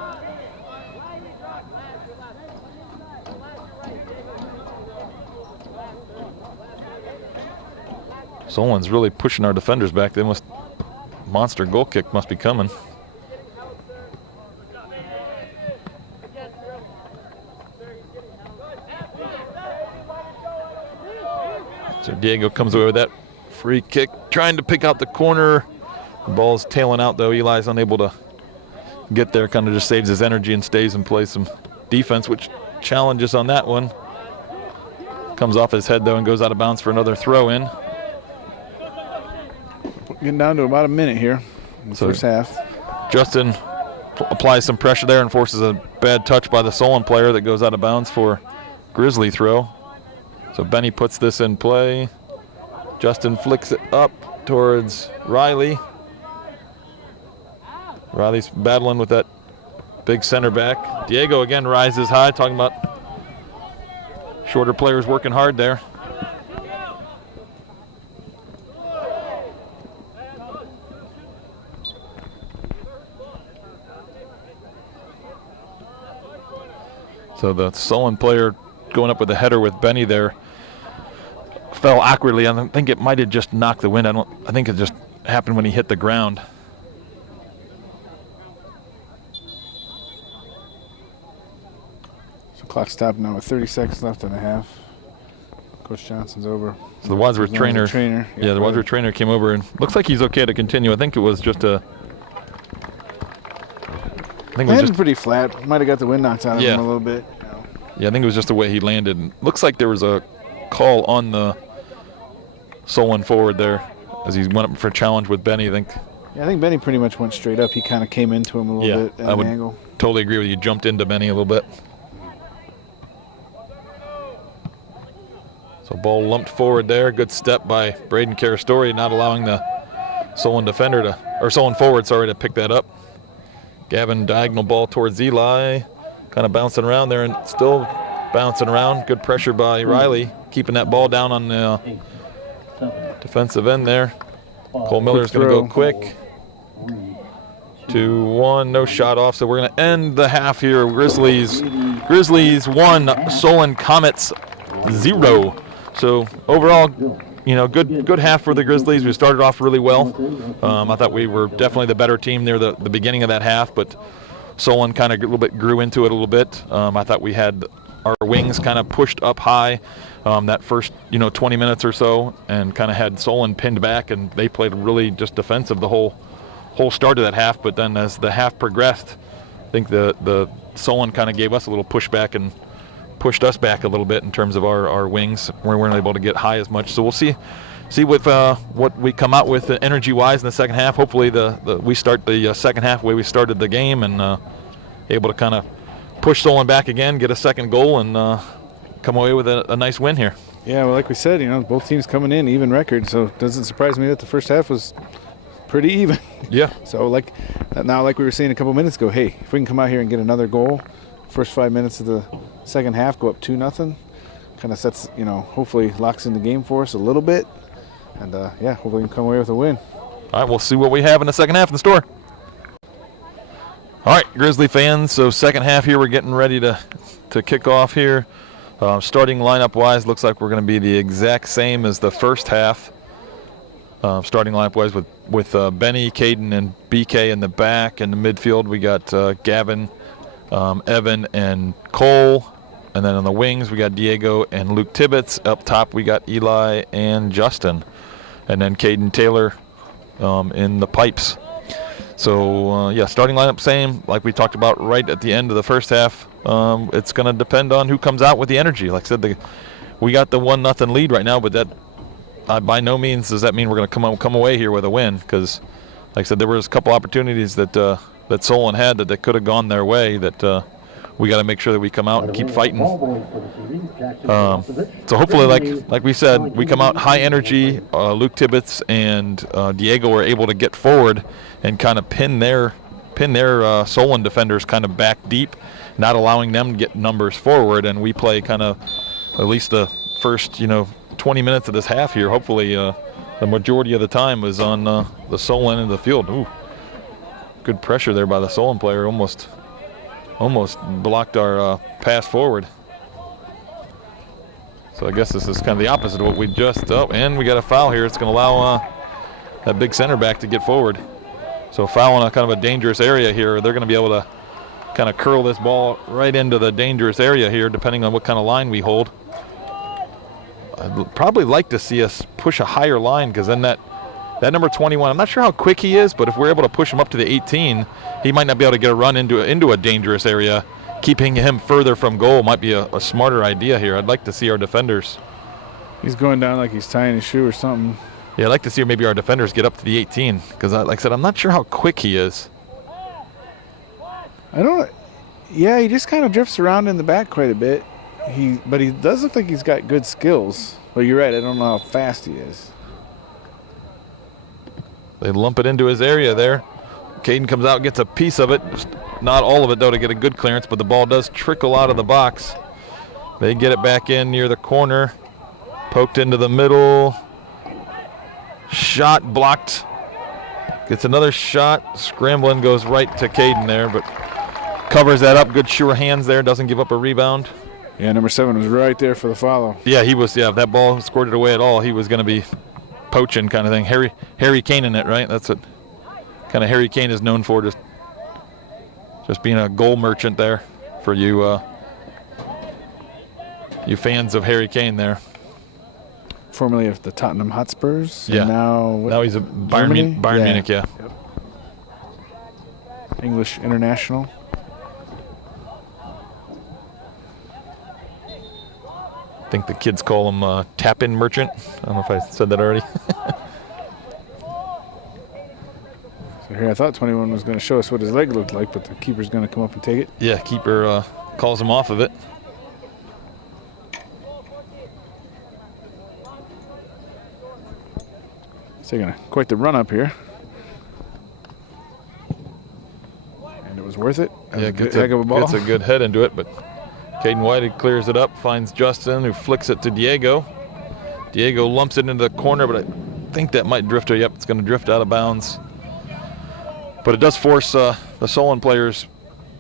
Solon's really pushing our defenders back. Monster goal kick must be coming. So Diego comes away with that free kick, trying to pick out the corner. The ball's tailing out though. Eli's unable to get there, kind of just saves his energy and stays and plays some defense, which challenges on that one. Comes off his head though and goes out of bounds for another throw in. Getting down to about a minute here in the first half. Justin applies some pressure there and forces a bad touch by the Solon player that goes out of bounds for Grizzly throw. So Benny puts this in play. Justin flicks it up towards Riley. Riley's battling with that big center back. Diego again rises high, talking about shorter players working hard there. So the Solon player going up with a header with Benny there fell awkwardly. I think it might have just knocked the wind. I think it just happened when he hit the ground. So clock stopped now with 30 seconds left in the half. Coach Johnson's over. So the Wadsworth trainer. Yeah, the Wadsworth trainer came over and looks like he's okay to continue. I think it was just a. I think it was just pretty flat. Might have got the wind knocked out of him a little bit. Yeah, I think it was just the way he landed. And looks like there was a call on the Solon forward there as he went up for a challenge with Benny, I think. Yeah, I think Benny pretty much went straight up. He kind of came into him a little bit at an angle. Totally agree with you. Jumped into Benny a little bit. So ball lumped forward there. Good step by Braden Carastori, not allowing the Solon defender Solon forward, to pick that up. Gavin diagonal ball towards Eli, kind of bouncing around there and still bouncing around. Good pressure by Riley, keeping that ball down on the defensive end there. Cole Miller's going to go quick. 2-1, no shot off, so we're going to end the half here. Grizzlies 1, Solon Comets 0. So overall, good half for the Grizzlies. We started off really well. I thought we were definitely the better team near the beginning of that half, but Solon kind of a little bit grew into it a little bit. I thought we had our wings kind of pushed up high that first 20 minutes or so, and kind of had Solon pinned back, and they played really just defensive the whole start of that half. But then as the half progressed, I think the Solon kind of gave us a little pushback and pushed us back a little bit in terms of our wings. We weren't able to get high as much. So we'll see see what we come out with energy-wise in the second half. Hopefully we start the second half the way we started the game and able to kind of push Solon back again, get a second goal, and come away with a nice win here. Yeah, well, like we said, both teams coming in even record, so it doesn't surprise me that the first half was pretty even. Yeah. So like we were saying a couple minutes ago, hey, if we can come out here and get another goal, first 5 minutes of the second half, go up 2-0, kind of sets, hopefully locks in the game for us a little bit, and hopefully we can come away with a win. All right, we'll see what we have in the second half in the store. All right, Grizzly fans, so second half here, we're getting ready to kick off here. Starting lineup-wise, looks like we're going to be the exact same as the first half. Starting lineup-wise with Benny, Caden, and BK in the back. In the midfield, we got Gavin, Evan, and Cole. And then on the wings, we got Diego and Luke Tibbetts. Up top, we got Eli and Justin. And then Caden Taylor in the pipes. So, starting lineup same, like we talked about right at the end of the first half. It's going to depend on who comes out with the energy. Like I said, we got the 1-0 lead right now, but that by no means does that mean we're going to come away here with a win, because, like I said, there was a couple opportunities that Solon had that could have gone their way that we got to make sure that we come out and keep fighting. So hopefully, like we said, we come out high energy. Luke Tibbetts and Diego were able to get forward and kind of pin their Solon defenders kind of back deep, not allowing them to get numbers forward, and we play kind of at least the first 20 minutes of this half here. Hopefully the majority of the time was on the Solon end of the field. Ooh, good pressure there by the Solon player, almost blocked our pass forward. So I guess this is kind of the opposite of what we just, and we got a foul here. It's going to allow that big center back to get forward. So foul in a kind of a dangerous area here. They're going to be able to kind of curl this ball right into the dangerous area here, depending on what kind of line we hold. I'd probably like to see us push a higher line, because then that number 21, I'm not sure how quick he is, but if we're able to push him up to the 18, he might not be able to get a run into a dangerous area. Keeping him further from goal might be a smarter idea here. I'd like to see our defenders. He's going down like he's tying his shoe or something. Yeah, I'd like to see maybe our defenders get up to the 18, because like I said, I'm not sure how quick he is. Yeah, he just kind of drifts around in the back quite a bit. But he does look like he's got good skills. But you're right, I don't know how fast he is. They lump it into his area there. Caden comes out, gets a piece of it. Just not all of it, though, to get a good clearance, but the ball does trickle out of the box. They get it back in near the corner. Poked into the middle. Shot blocked. Gets another shot. Scrambling, goes right to Caden there, but covers that up. Good sure hands there. Doesn't give up a rebound. Yeah, number 7 was right there for the follow. Yeah, he was. Yeah, if that ball squirted away at all, he was going to be poaching kind of thing. Harry Kane in it, right? That's what kind of Harry Kane is known for, just being a goal merchant there for you fans of Harry Kane there. Formerly of the Tottenham Hotspurs. Yeah. And now he's a Bayern Munich, yeah. Yep. English international. I think the kids call him tap-in merchant. I don't know if I said that already. So here I thought 21 was going to show us what his leg looked like, but the keeper's going to come up and take it. Yeah, keeper calls him off of it. He's taking quite the run up here. And it was worth it. That was a good heck of a ball. Gets a good head into it, but Caden White clears it up, finds Justin, who flicks it to Diego. Diego lumps it into the corner, but I think that might drift. Yep, it's going to drift out of bounds. But it does force the Solon players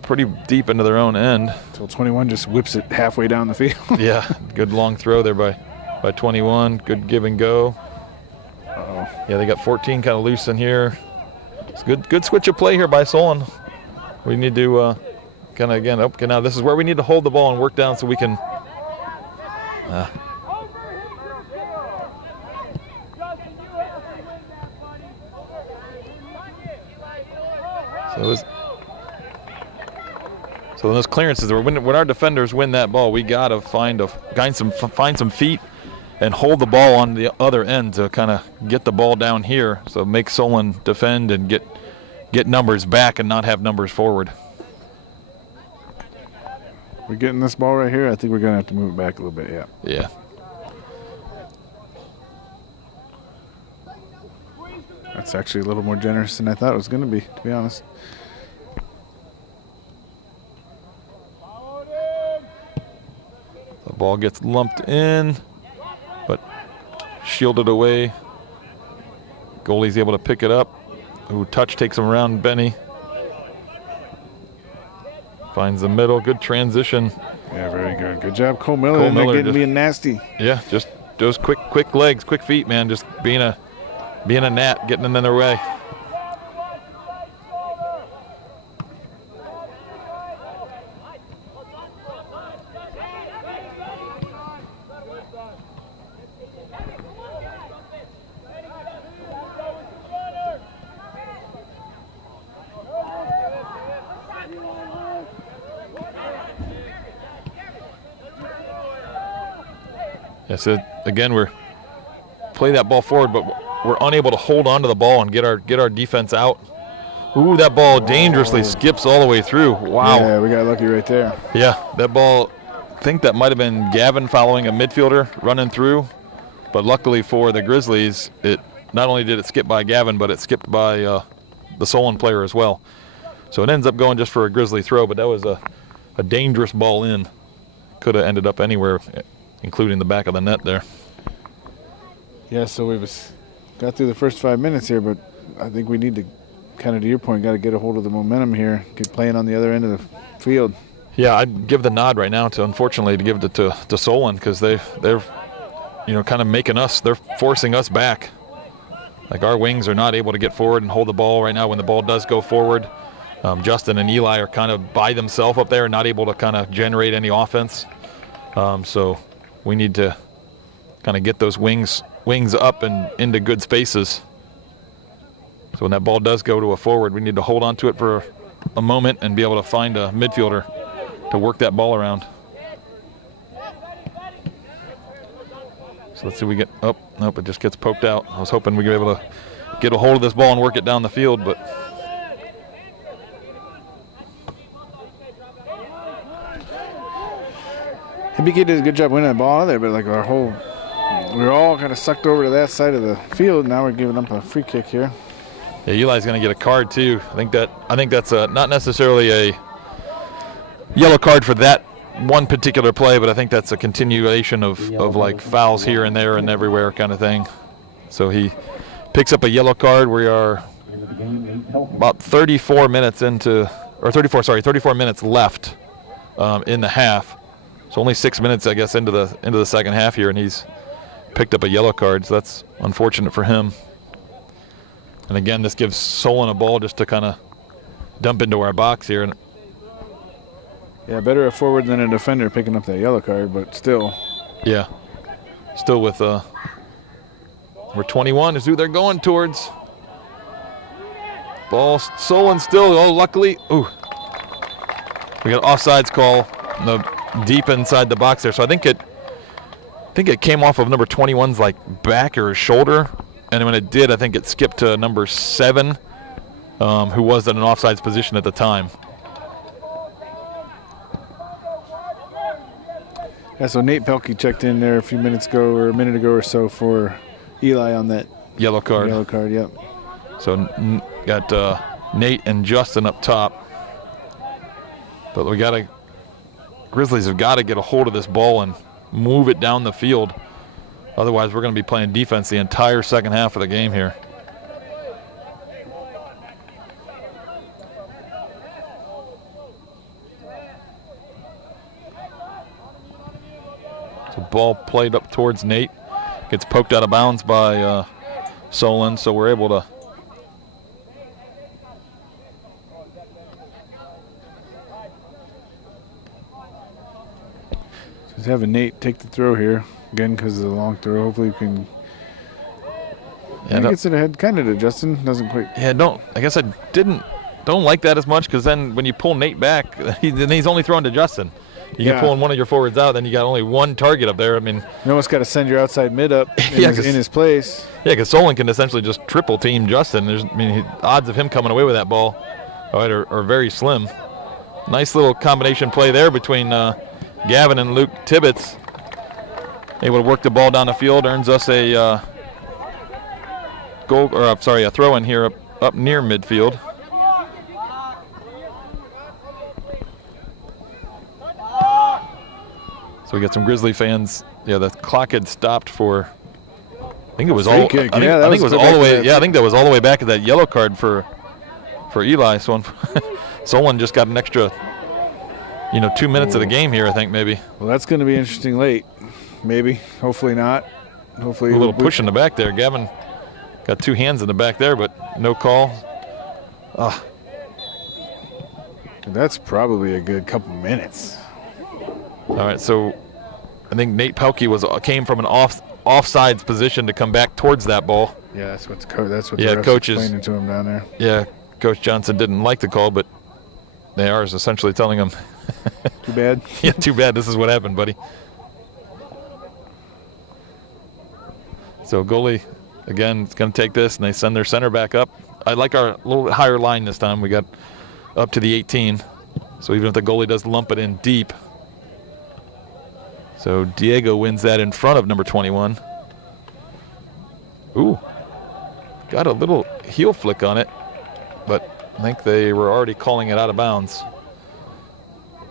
pretty deep into their own end. Until 21 just whips it halfway down the field. Yeah, good long throw there by 21. Good give and go. Uh-oh. Yeah, they got 14 kind of loose in here. It's good switch of play here by Solon. We need to kind of again. Okay, now this is where we need to hold the ball and work down so we can. So those clearances, when our defenders win that ball, we gotta find some feet and hold the ball on the other end to kind of get the ball down here. So make Solon defend and get numbers back and not have numbers forward. We're getting this ball right here. I think we're going to have to move it back a little bit, yeah. Yeah. That's actually a little more generous than I thought it was going to be honest. The ball gets lumped in, but shielded away. Goalie's able to pick it up. Ooh, touch takes him around Benny. Finds the middle, good transition. Yeah, very good. Good job, Cole Miller. Being nasty. Yeah, just those quick legs, quick feet, man. Just being a gnat, getting in their way. Yeah, so again, we're play that ball forward, but we're unable to hold on to the ball and get our defense out. Ooh, that ball dangerously skips all the way through. Wow. Yeah, we got lucky right there. Yeah, that ball, I think that might have been Gavin following a midfielder running through, but luckily for the Grizzlies, it not only did it skip by Gavin, but it skipped by the Solon player as well. So it ends up going just for a Grizzly throw, but that was a dangerous ball in. Could have ended up anywhere, including the back of the net there. Yeah, so we got through the first 5 minutes here, but I think we need to, kind of to your point, got to get a hold of the momentum here, get playing on the other end of the field. Yeah, I'd give the nod right now unfortunately to give it to Solon, because they're kind of making us, they're forcing us back. Like, our wings are not able to get forward and hold the ball right now when the ball does go forward. Justin and Eli are kind of by themselves up there and not able to kind of generate any offense. So we need to kind of get those wings up and into good spaces. So when that ball does go to a forward, we need to hold on to it for a moment and be able to find a midfielder to work that ball around. So let's see if we get, nope, it just gets poked out. I was hoping we'd be able to get a hold of this ball and work it down the field, but MBK did a good job winning that ball out of there, but like we're all kind of sucked over to that side of the field. Now we're giving up a free kick here. Yeah, Eli's going to get a card too. I think that's not necessarily a yellow card for that one particular play, but I think that's a continuation of like fouls here and there and everywhere kind of thing. So he picks up a yellow card. We are about 34 minutes left in the half. So only 6 minutes, I guess, into the second half here, and he's picked up a yellow card. So that's unfortunate for him. And again, this gives Solon a ball just to kind of dump into our box here. And yeah, better a forward than a defender picking up that yellow card, but still. Yeah, still with number 21 is who they're going towards. Ball, Solon still, luckily, we got an offsides call deep inside the box there. So I think it came off of number 21's like back or shoulder, and when it did, I think it skipped to number 7, who was in an offsides position at the time. Yeah, so Nate Pelkey checked in there a minute ago or so for Eli on that yellow card. Yellow card, yep. So got Nate and Justin up top, but Grizzlies have got to get a hold of this ball and move it down the field. Otherwise, we're going to be playing defense the entire second half of the game here. So ball played up towards Nate. Gets poked out of bounds by Solon, so we're able to just having Nate take the throw here again because of the long throw. Hopefully we can. Yeah, gets it ahead kind of to Justin. Doesn't quite. Yeah, don't like that as much, because then when you pull Nate back, he's only throwing to Justin. You get pulling one of your forwards out, then you got only one target up there. I mean, you almost got to send your outside mid up in his place. Yeah, because Solon can essentially just triple team Justin. Odds of him coming away with that ball are very slim. Nice little combination play there between Gavin and Luke Tibbetts. Able to work the ball down the field, earns us a a throw in here up near midfield. So we got some Grizzly fans. Yeah, the clock had stopped for. I think it was all. I think it was all the way. Yeah, I think that was all the way back at that yellow card for Eli. So Solon just got an extra, 2 minutes of the game here. I think maybe. Well, that's going to be interesting late. Maybe. Hopefully not. Hopefully. A little push in the back there. Gavin got two hands in the back there, but no call. That's probably a good couple minutes. All right, so I think Nate Pelkey came from an offsides position to come back towards that ball. Yeah, that's what the ref's explaining to him down there. Yeah, Coach Johnson didn't like the call, but they are essentially telling him. Too bad. Yeah, too bad. This is what happened, buddy. So goalie, again, is going to take this, and they send their center back up. I like our little bit higher line this time. We got up to the 18. So even if the goalie does lump it in deep. So Diego wins that in front of number 21. Ooh, got a little heel flick on it, but I think they were already calling it out of bounds.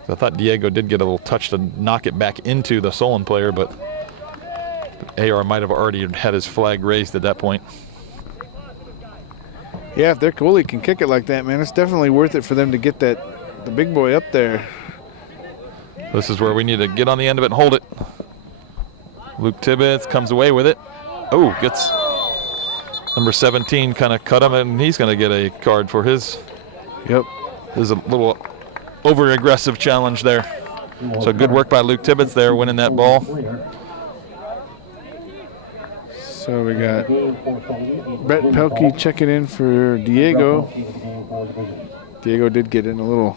So I thought Diego did get a little touch to knock it back into the Solon player, but AR might have already had his flag raised at that point. Yeah, if their goalie can kick it like that, man, it's definitely worth it for them to get the big boy up there. This is where we need to get on the end of it and hold it. Luke Tibbetts comes away with it. Oh, gets number 17 kind of cut him, and he's going to get a card for his. Yep. There's a little over-aggressive challenge there. So good work by Luke Tibbetts there, winning that ball. So we got Brett Pelkey checking in for Diego. Diego did get in a little,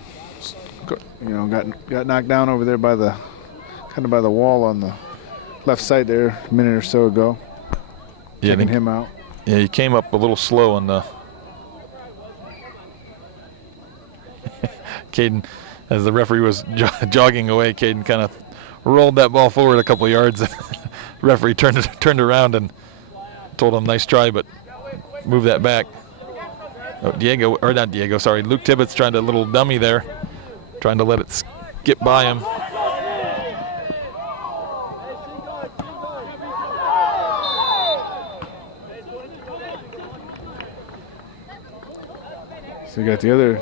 got knocked down over there by the wall on the left side there a minute or so ago. Yeah, checking him out. Yeah, he came up a little slow on the. Caden, as the referee was jogging away, Caden kind of rolled that ball forward a couple of yards. Referee turned around and told him, nice try, but move that back. Oh, Luke Tibbetts tried a little dummy there, trying to let it skip by him. So we got the other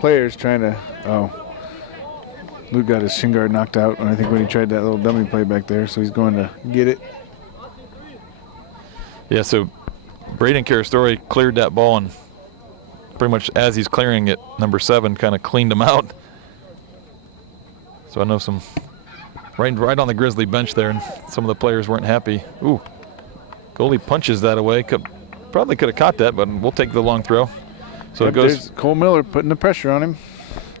players trying to, Luke got his shin guard knocked out, and I think when he tried that little dummy play back there, so he's going to get it. Yeah, so Braden Carastori cleared that ball, and pretty much as he's clearing it, number 7 kind of cleaned him out. So I know some right on the Grizzly bench there, and some of the players weren't happy. Ooh, goalie punches that away. Probably could have caught that, but we'll take the long throw. So it goes. Cole Miller putting the pressure on him.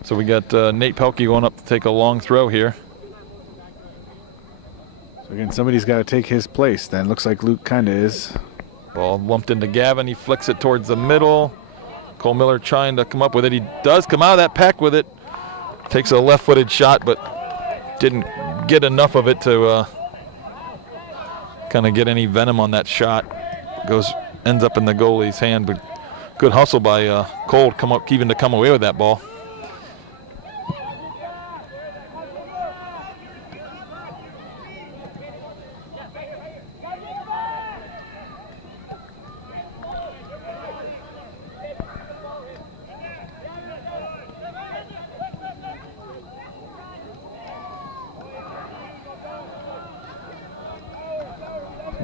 So we got Nate Pelkey going up to take a long throw here. So again, somebody's got to take his place then. Looks like Luke kind of is. Ball lumped into Gavin. He flicks it towards the middle. Cole Miller trying to come up with it. He does come out of that pack with it. Takes a left-footed shot, but didn't get enough of it to kind of get any venom on that shot. Ends up in the goalie's hand, but good hustle by Cole to come away with that ball.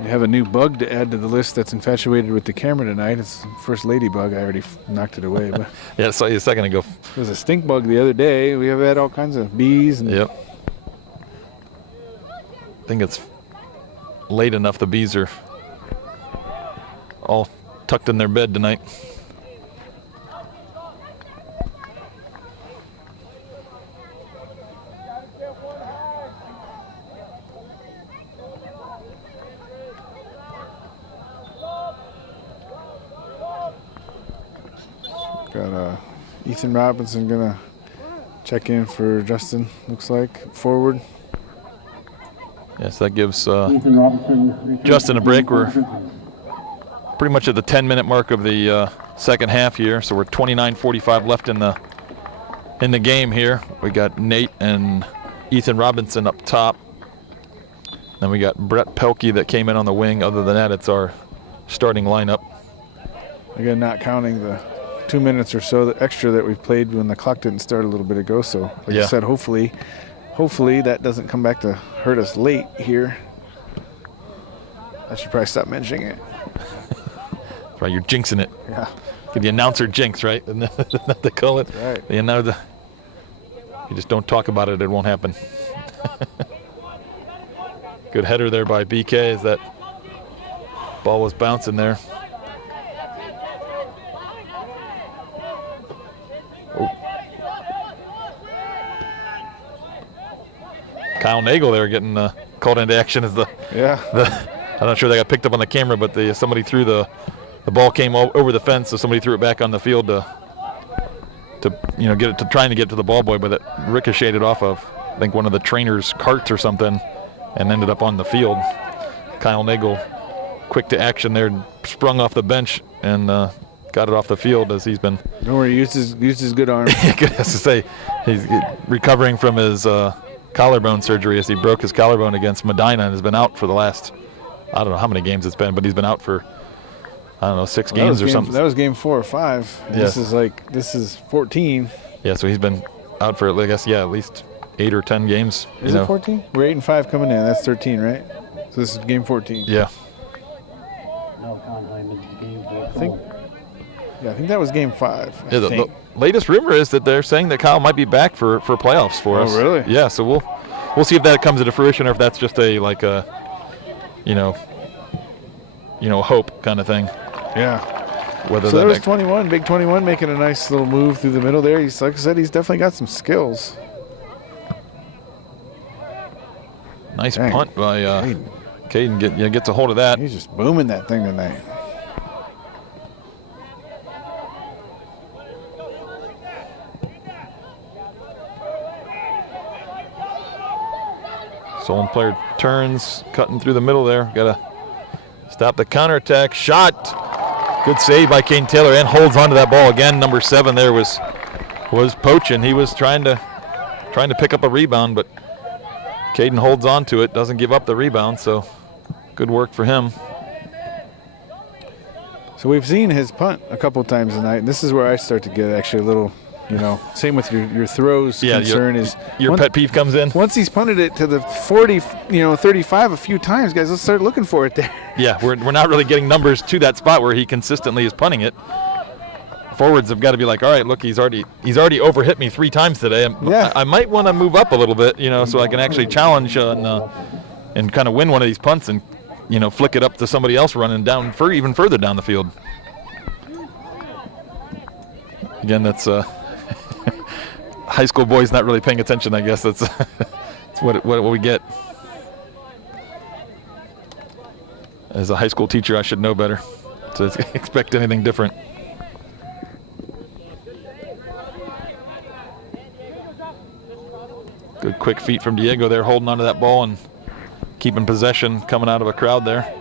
We have a new bug to add to the list that's infatuated with the camera tonight. It's First Lady bug. I already knocked it away. But yeah, I saw you a second ago. There was a stink bug the other day. We have had all kinds of bees. Yep. I think it's late enough. The bees are all tucked in their bed tonight. Got Ethan Robinson gonna check in for Justin, looks like, forward. Yes, that gives Ethan Robinson. Justin a break. We're pretty much at the 10-minute mark of the second half here, so we're 29:45 left in the game here. We got Nate and Ethan Robinson up top. Then we got Brett Pelkey that came in on the wing. Other than that, it's our starting lineup. Again, not counting the 2 minutes or so the extra that we played when the clock didn't start a little bit ago. So, like you said, hopefully that doesn't come back to hurt us late here. I should probably stop mentioning it. That's right, you're jinxing it. Yeah. Get the announcer jinx, right? Isn't that what they call it? Right. You just don't talk about it, it won't happen. Good header there by BK as that ball was bouncing there. Oh. Kyle Nagel there getting called into action as I'm not sure they got picked up on the camera, but somebody threw the ball came over the fence, so somebody threw it back on the field to get it trying to get to the ball boy, but it ricocheted off of I think one of the trainer's carts or something and ended up on the field. Kyle Nagel, quick to action there, sprung off the bench and got it off the field as he's been. Don't worry, used his good arm. I have to say, he's recovering from his collarbone surgery as he broke his collarbone against Medina and has been out for the last, I don't know how many games it's been, but he's been out for, I don't know, 6 games or something. That was game 4 or 5. Yes. This is 14. Yeah, so he's been out for, I guess, at least 8 or 10 games. Is it 14? We're 8-5 coming in. That's 13, right? So this is game 14. Yeah. I think that was game 5. Yeah, the latest rumor is that they're saying that Kyle might be back for playoffs for us. Oh, really? Yeah, so we'll see if that comes into fruition or if that's just a hope kind of thing. Yeah. Whether so there was 21, big 21, making a nice little move through the middle there. He's, like I said, he's definitely got some skills. Nice punt by Caden. Gets a hold of that. He's just booming that thing tonight. Solon player turns, cutting through the middle there. Got to stop the counterattack. Shot. Good save by Caden Taylor and holds onto that ball again. Number 7 there was poaching. He was trying to pick up a rebound, but Caden holds on to it, doesn't give up the rebound, so good work for him. So we've seen his punt a couple times tonight, and this is where I start to get actually a little, same with your throws concern is your pet peeve comes in. Once he's punted it to the 40, 35 a few times, guys, let's start looking for it there. Yeah, we're not really getting numbers to that spot where he consistently is punting it. Forwards have got to be like, all right, look, he's already overhit me 3 times today. I might want to move up a little bit, so I can actually challenge and kind of win one of these punts and, flick it up to somebody else running down even further down the field. Again, that's high school boys not really paying attention, I guess. That's what we get. As a high school teacher, I should know better to expect anything different. Good quick feet from Diego there, holding onto that ball and keeping possession coming out of a crowd there.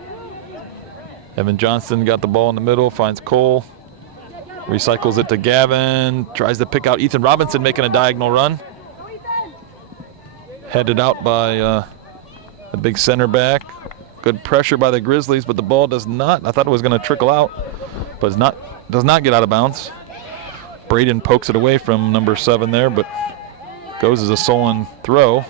Evan Johnston got the ball in the middle, finds Cole, recycles it to Gavin, tries to pick out Ethan Robinson making a diagonal run. Headed out by the big center back. Good pressure by the Grizzlies, but the ball does not, I thought it was going to trickle out, but does not get out of bounds. Braden pokes it away from number 7 there, but goes as a Solon throw.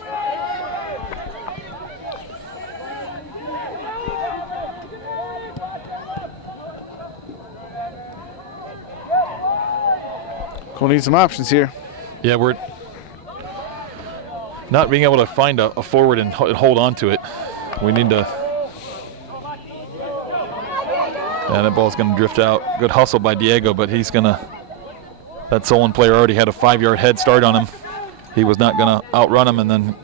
Cole needs some options here. Yeah, we're not being able to find a forward and hold on to it. We need to. Yeah, that ball's going to drift out. Good hustle by Diego, but he's going to. That Solon player already had a 5-yard head start on him. He was not going to outrun him, and then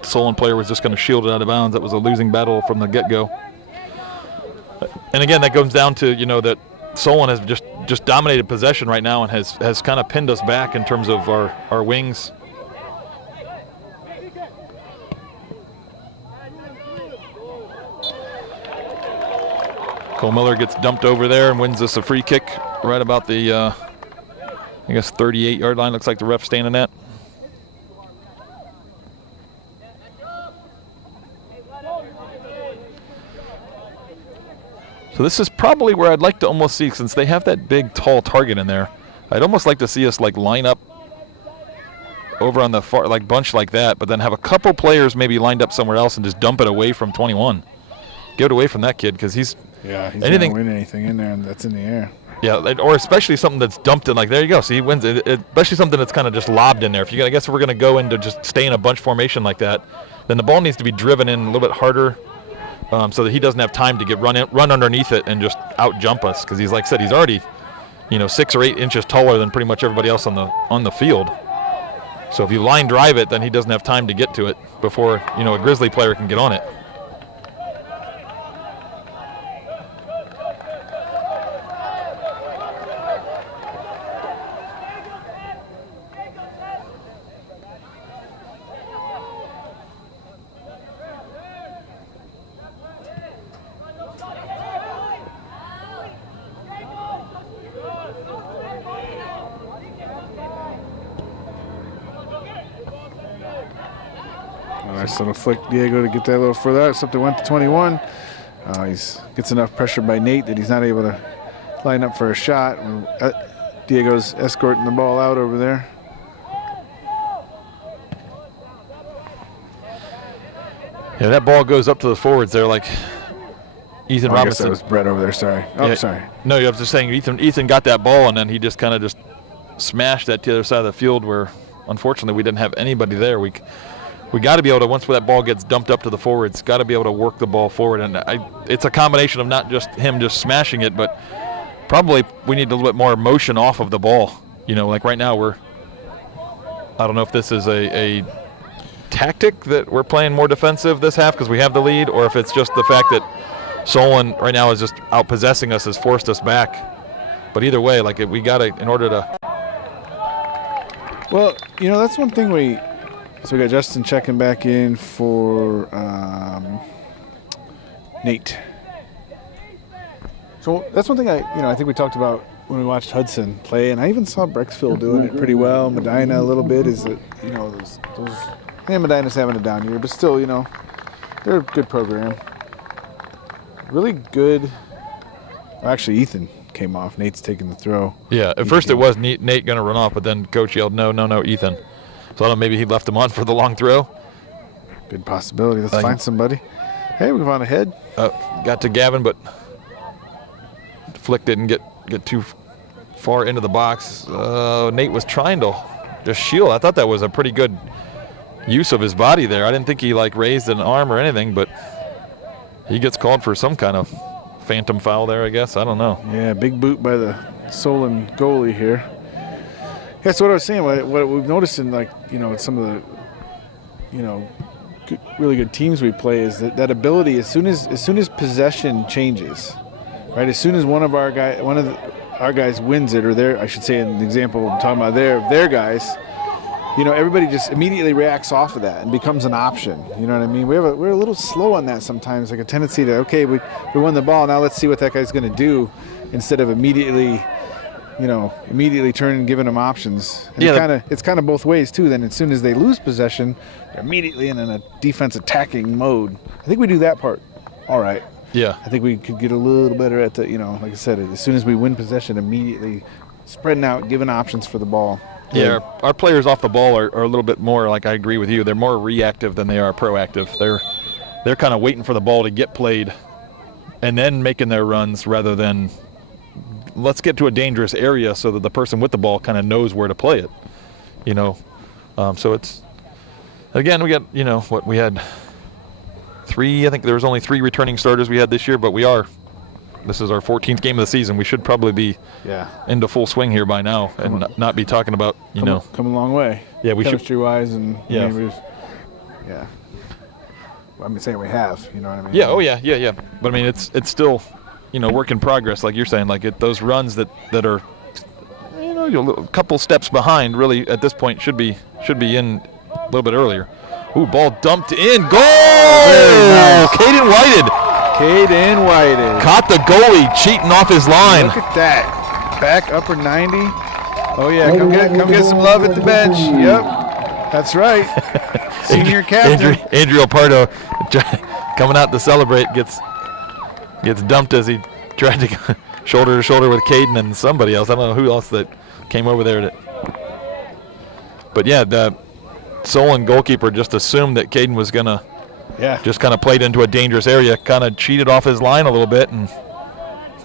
the Solon player was just going to shield it out of bounds. That was a losing battle from the get-go. And again, that comes down to, that Solon has just just dominated possession right now and has kind of pinned us back in terms of our wings. Cole Miller gets dumped over there and wins us a free kick right about the, I guess, 38-yard line. Looks like the ref standing at. So this is probably where I'd like to almost see, since they have that big, tall target in there, I'd almost like to see us like line up over on the far, like bunch like that, but then have a couple players maybe lined up somewhere else and just dump it away from 21. Get it away from that kid, because he's anything, gonna win anything in there that's in the air. Yeah, or especially something that's dumped in, like, there you go. See, he wins it. Especially something that's kind of just lobbed in there. I guess if we're going to go into just stay in a bunch formation like that, then the ball needs to be driven in a little bit harder, so that he doesn't have time to get run underneath it and just out jump us. Because he's, like I said, he's already, 6 or 8 inches taller than pretty much everybody else on the field. So if you line drive it, then he doesn't have time to get to it before a Grizzly player can get on it. Nice little flick, Diego, to get that a little further out. It's up to 21. He gets enough pressure by Nate that he's not able to line up for a shot. Diego's escorting the ball out over there. Yeah, that ball goes up to the forwards there, like Ethan Robinson. I guess that was Brett over there, sorry. Oh, yeah, sorry. No, I was just saying Ethan got that ball, and then he just kind of just smashed that to the other side of the field where, unfortunately, we didn't have anybody there. We got to be able to, once that ball gets dumped up to the forwards, got to be able to work the ball forward. And it's a combination of not just him just smashing it, but probably we need a little bit more motion off of the ball. Like right now I don't know if this is a tactic that we're playing more defensive this half because we have the lead, or if it's just the fact that Solon right now is just out-possessing us, has forced us back. But either way, like we got to, in order to. Well, that's one thing So we got Justin checking back in for Nate. So that's one thing I think we talked about when we watched Hudson play, and I even saw Brecksville doing it pretty well. Medina a little bit, is that Medina's having a down year, but still, they're a good program. Really good. Well, actually, Ethan came off. Nate's taking the throw. Yeah, at first it was Nate going to run off, but then Coach yelled, no, Ethan. So I don't know, maybe he left him on for the long throw. Good possibility. Let's find somebody. Hey, we've gone ahead. Got to Gavin, but Flick didn't get too far into the box. Nate was trying to just shield. I thought that was a pretty good use of his body there. I didn't think he raised an arm or anything, but he gets called for some kind of phantom foul there, I guess. I don't know. Yeah, big boot by the Solon goalie here. That's what I was saying. What we've noticed in some of the really good teams we play is that ability as soon as possession changes, right? As soon as one of our guys wins it, or I should say, in the example I'm talking about their guys, everybody just immediately reacts off of that and becomes an option. You know what I mean? We're a little slow on that sometimes, like a tendency to we won the ball, now let's see what that guy's going to do, instead of immediately turning and giving them options. And it's kind of both ways too. Then as soon as they lose possession, they're immediately in a defense attacking mode. I think we do that part all right. Yeah. I think we could get a little better at the, like I said, as soon as we win possession, immediately spreading out, giving options for the ball. Yeah, our players off the ball are a little bit more, like I agree with you, they're more reactive than they are proactive. They're kind of waiting for the ball to get played and then making their runs, rather than let's get to a dangerous area so that the person with the ball kind of knows where to play it. So it's, again, we got, we had 3, I think there was only 3 returning starters we had this year, but this is our 14th game of the season. We should probably be into full swing here by now and not be talking about, Come a long way. Yeah, we should. Chemistry-wise and, yeah. I'm saying we have, you know what I mean? Yeah, oh yeah. But I mean, it's still, work in progress, like you're saying, like those runs that are, a couple steps behind. Really, at this point, should be in a little bit earlier. Ooh, ball dumped in. Goal! Very nice. Caden Whited. Caught the goalie cheating off his line. Look at that. Back upper 90. Oh, yeah. Come get some love at the bench. Yep. That's right. Senior captain. Adriel Pardo coming out to celebrate gets dumped as he tried to go shoulder to shoulder with Caden and somebody else. I don't know who else that came over there. But, yeah, the Solon goalkeeper just assumed that Caden was going to just kind of played into a dangerous area, kind of cheated off his line a little bit, and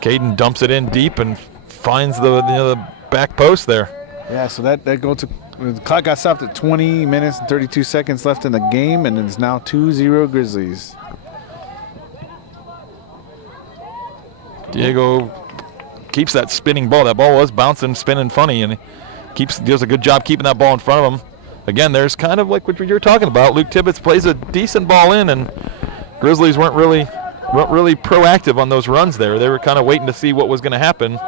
Caden dumps it in deep and finds the back post there. Yeah, so that goal took – the clock got stopped at 20 minutes and 32 seconds left in the game, and it's now 2-0 Grizzlies. Diego keeps that spinning ball. That ball was bouncing, spinning funny, and he does a good job keeping that ball in front of him. Again, there's kind of like what you're talking about. Luke Tibbetts plays a decent ball in, and Grizzlies weren't really proactive on those runs there. They were kind of waiting to see what was going to happen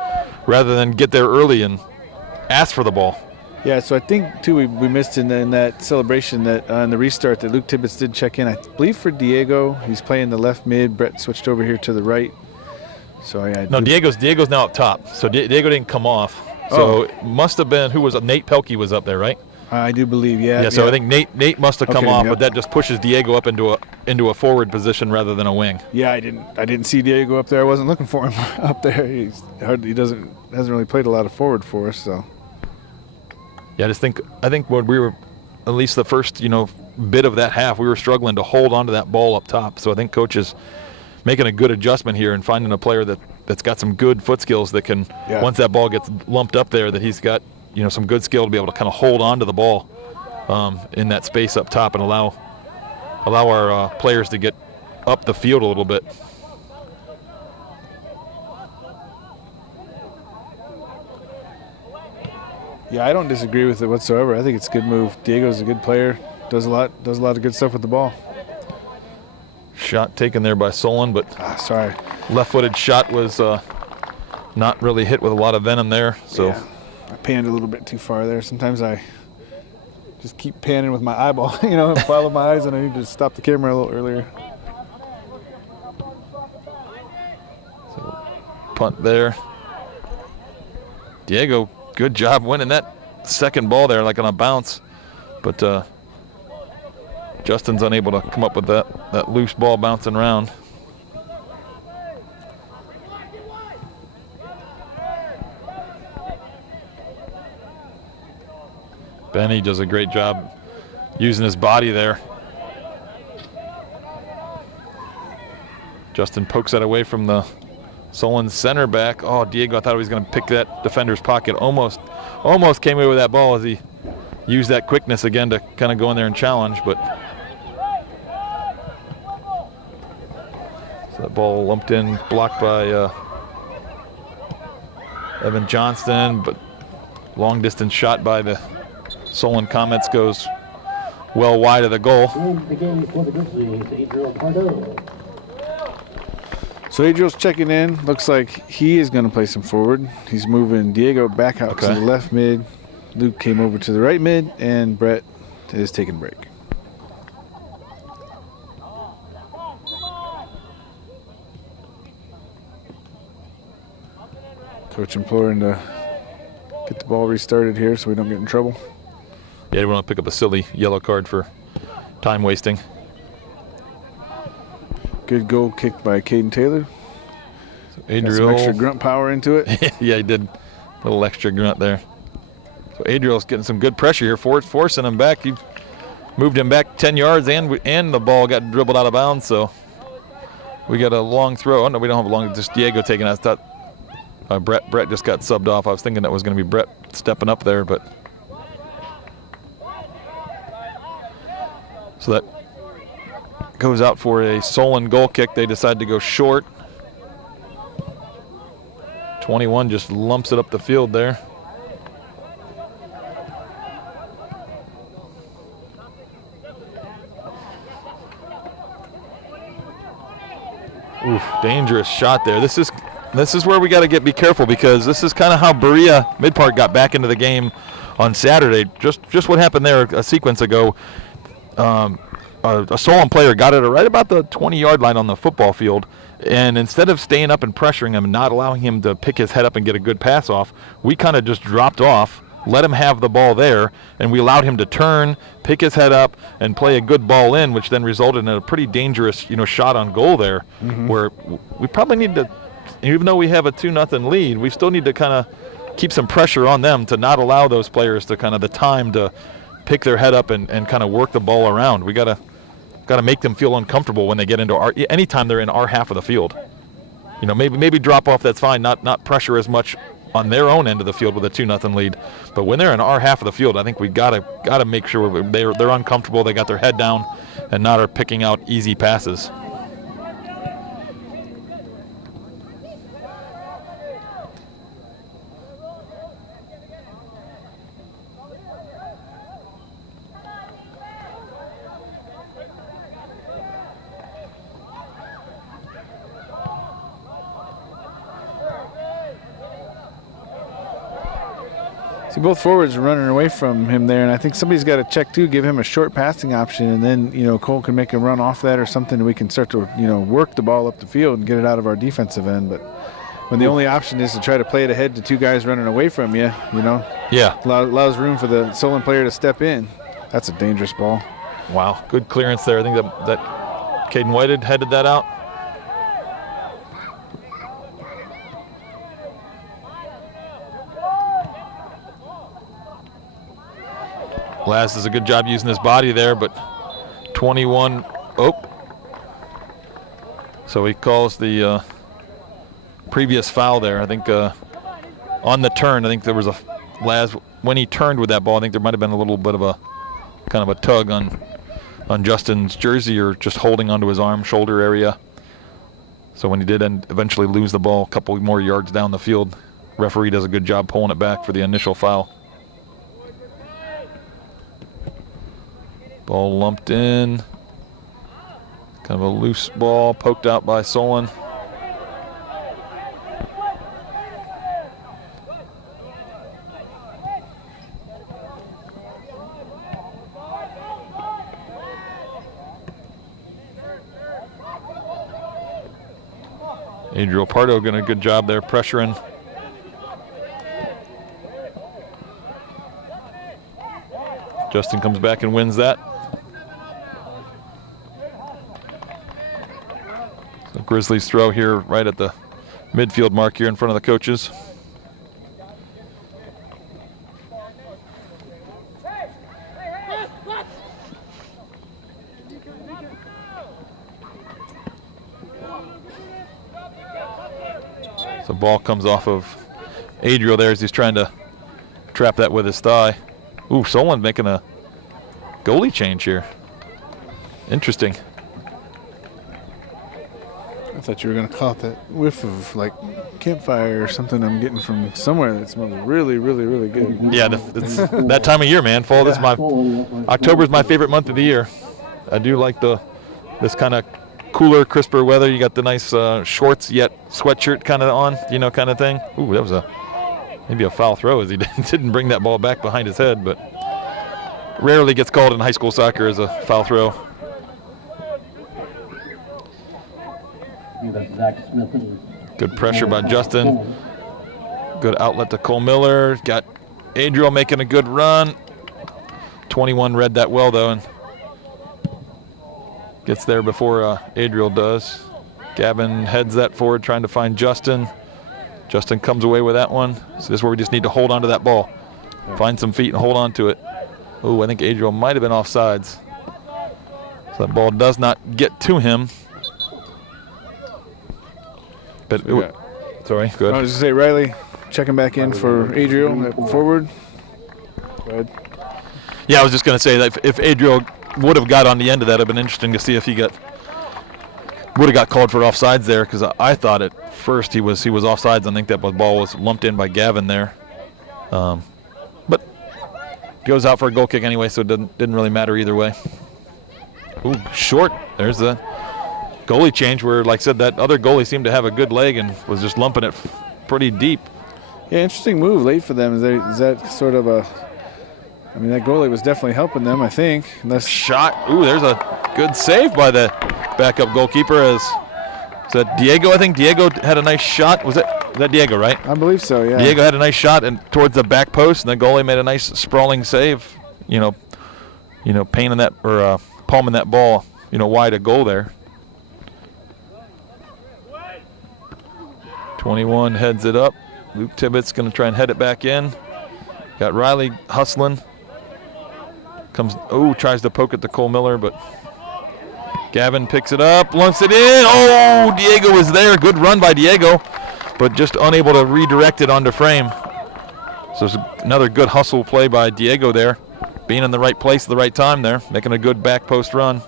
rather than get there early and ask for the ball. Yeah, so I think, too, we missed in that celebration that on the restart that Luke Tibbetts did check in, I believe, for Diego. He's playing the left mid. Brett switched over here to the right. So no, Diego's now up top. So Diego didn't come off. So it must have been, who was it? Nate Pelkey was up there, right? I do believe, yeah. Yeah, so I think Nate must have come off, yep. but that just pushes Diego up into a forward position rather than a wing. Yeah, I didn't see Diego up there. I wasn't looking for him up there. He hasn't really played a lot of forward for us, so. Yeah, I think when we were, at least the first bit of that half, we were struggling to hold onto that ball up top. So I think coach is making a good adjustment here and finding a player that's got some good foot skills that can, once that ball gets lumped up there, that he's got some good skill to be able to kind of hold on to the ball in that space up top and allow our players to get up the field a little bit. Yeah, I don't disagree with it whatsoever. I think it's a good move. Diego's a good player. Does a lot of good stuff with the ball. Shot taken there by Solon, but sorry. Left-footed shot was not really hit with a lot of venom there. So yeah, I panned a little bit too far there. Sometimes I just keep panning with my eyeball, and follow my eyes, and I need to stop the camera a little earlier. So punt there. Diego, good job winning that second ball there, like on a bounce, but Justin's unable to come up with that loose ball bouncing around. Benny does a great job using his body there. Justin pokes that away from the Solon center back. Oh, Diego, I thought he was going to pick that defender's pocket. Almost came away with that ball as he used that quickness again to kind of go in there and challenge, but so that ball lumped in, blocked by Evan Johnston, but long distance shot by the Solon Comets goes well wide of the goal. So Adriel's checking in. Looks like he is going to play some forward. He's moving Diego back out to the left mid. Luke came over to the right mid, and Brett is taking a break. Coach imploring to get the ball restarted here so we don't get in trouble. Yeah, we want to pick up a silly yellow card for time wasting. Good goal kicked by Caden Taylor. So Adriel, got some extra grunt power into it. Yeah, he did. A little extra grunt there. So Adriel's getting some good pressure here, forcing him back. He moved him back 10 yards, and the ball got dribbled out of bounds. So we got a long throw. Oh, no, we don't have a long. Just Diego taking us. I thought Brett just got subbed off. I was thinking that was going to be Brett stepping up there, but so that goes out for a Solon goal kick. They decide to go short. 21 just lumps it up the field there. Oof, dangerous shot there. This is This is where we got to be careful, because this is kind of how Berea Mid-Park got back into the game on Saturday. Just what happened there a sequence ago. A Solon player got it right about the 20-yard line on the football field, and instead of staying up and pressuring him and not allowing him to pick his head up and get a good pass off, we kind of just dropped off, let him have the ball there, and we allowed him to turn, pick his head up, and play a good ball in, which then resulted in a pretty dangerous, shot on goal there, where we probably need to, even though we have a 2-0 lead, we still need to kind of keep some pressure on them to not allow those players to kind of the time to pick their head up and kind of work the ball around. We got to make them feel uncomfortable when they get into anytime they're in our half of the field. Maybe drop off, that's fine, not pressure as much on their own end of the field with a 2-0 lead. But when they're in our half of the field, I think we got to make sure they're uncomfortable, they got their head down, and not are picking out easy passes. See, both forwards are running away from him there, and I think somebody's got to check too, give him a short passing option, and then Cole can make a run off that or something, and we can start to work the ball up the field and get it out of our defensive end. But when the only option is to try to play it ahead to two guys running away from you, yeah, allows room for the Solon player to step in. That's a dangerous ball. Wow, good clearance there. I think that Caden Whitehead headed that out. Laz does a good job using his body there, but 21, so he calls the previous foul there. I think on the turn, I think there was Laz, when he turned with that ball, I think there might have been a little bit of a kind of a tug on Justin's jersey, or just holding onto his arm, shoulder area. So when he did eventually lose the ball a couple more yards down the field, referee does a good job pulling it back for the initial foul. Ball lumped in. Kind of a loose ball poked out by Solon. Adriel Pardo doing a good job there pressuring. Justin comes back and wins that. So Grizzlies throw here right at the midfield mark here in front of the coaches. So ball comes off of Adriel there as he's trying to trap that with his thigh. Ooh, Solon making a goalie change here. Interesting. I thought you were going to call it that whiff of like campfire or something I'm getting from somewhere that smells really, really, really good. Yeah, it's that time of year, man. Fall. This is October is my favorite month of the year. I do like this kind of cooler, crisper weather. You got the nice shorts yet sweatshirt kind of on, kind of thing. Ooh, that was maybe a foul throw as he didn't bring that ball back behind his head, but rarely gets called in high school soccer as a foul throw. Good pressure by Justin. Good outlet to Cole Miller. Got Adriel making a good run. 21 read that well, though, and gets there before Adriel does. Gavin heads that forward, trying to find Justin. Justin comes away with that one. So this is where we just need to hold on to that ball. Find some feet and hold on to it. Oh, I think Adriel might have been offsides. So that ball does not get to him. But sorry, go ahead. I was going to say, Riley checking back in for Adriel at forward. Go ahead. Yeah, I was just going to say that if Adriel would have got on the end of that, it would have been interesting to see if he would have got called for offsides there, because I thought at first he was offsides. I think that ball was lumped in by Gavin there. But goes out for a goal kick anyway, so it didn't really matter either way. Ooh, short. There's the goalie change where, like I said, that other goalie seemed to have a good leg and was just lumping it pretty deep. Yeah, interesting move late for them. Is that sort of a... I mean, that goalie was definitely helping them, I think. Shot. Ooh, there's a good save by the backup goalkeeper. Is that Diego? I think Diego had a nice shot. Was that Diego, right? I believe so, yeah. Diego had a nice shot and towards the back post, and the goalie made a nice sprawling save. Painting that or palming that ball, wide a goal there. 21 heads it up. Luke Tibbetts going to try and head it back in. Got Riley hustling. Tries to poke it to Cole Miller, but Gavin picks it up, lumps it in. Oh, Diego was there. Good run by Diego, but just unable to redirect it onto frame. So it's another good hustle play by Diego there, being in the right place at the right time there, making a good back post run.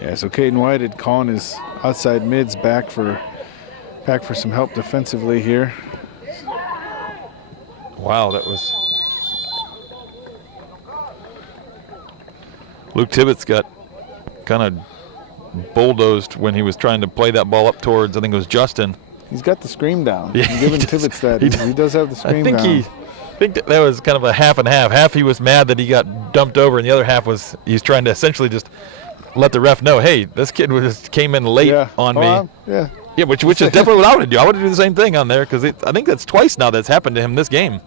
Yeah, so Caden White calling his outside mids back for some help defensively here. Wow, that was... Luke Tibbetts got kind of bulldozed when he was trying to play that ball up towards, I think it was Justin. He's got the scream down. Yeah, I'm giving Tibbetts that. He does have the scream down. I think that was kind of a half and half. Half he was mad that he got dumped over, and the other half was he's trying to essentially just let the ref know, hey, this kid came in late on me. Yeah, which is definitely what I would do. I would do the same thing on there because I think that's twice now that's happened to him this game,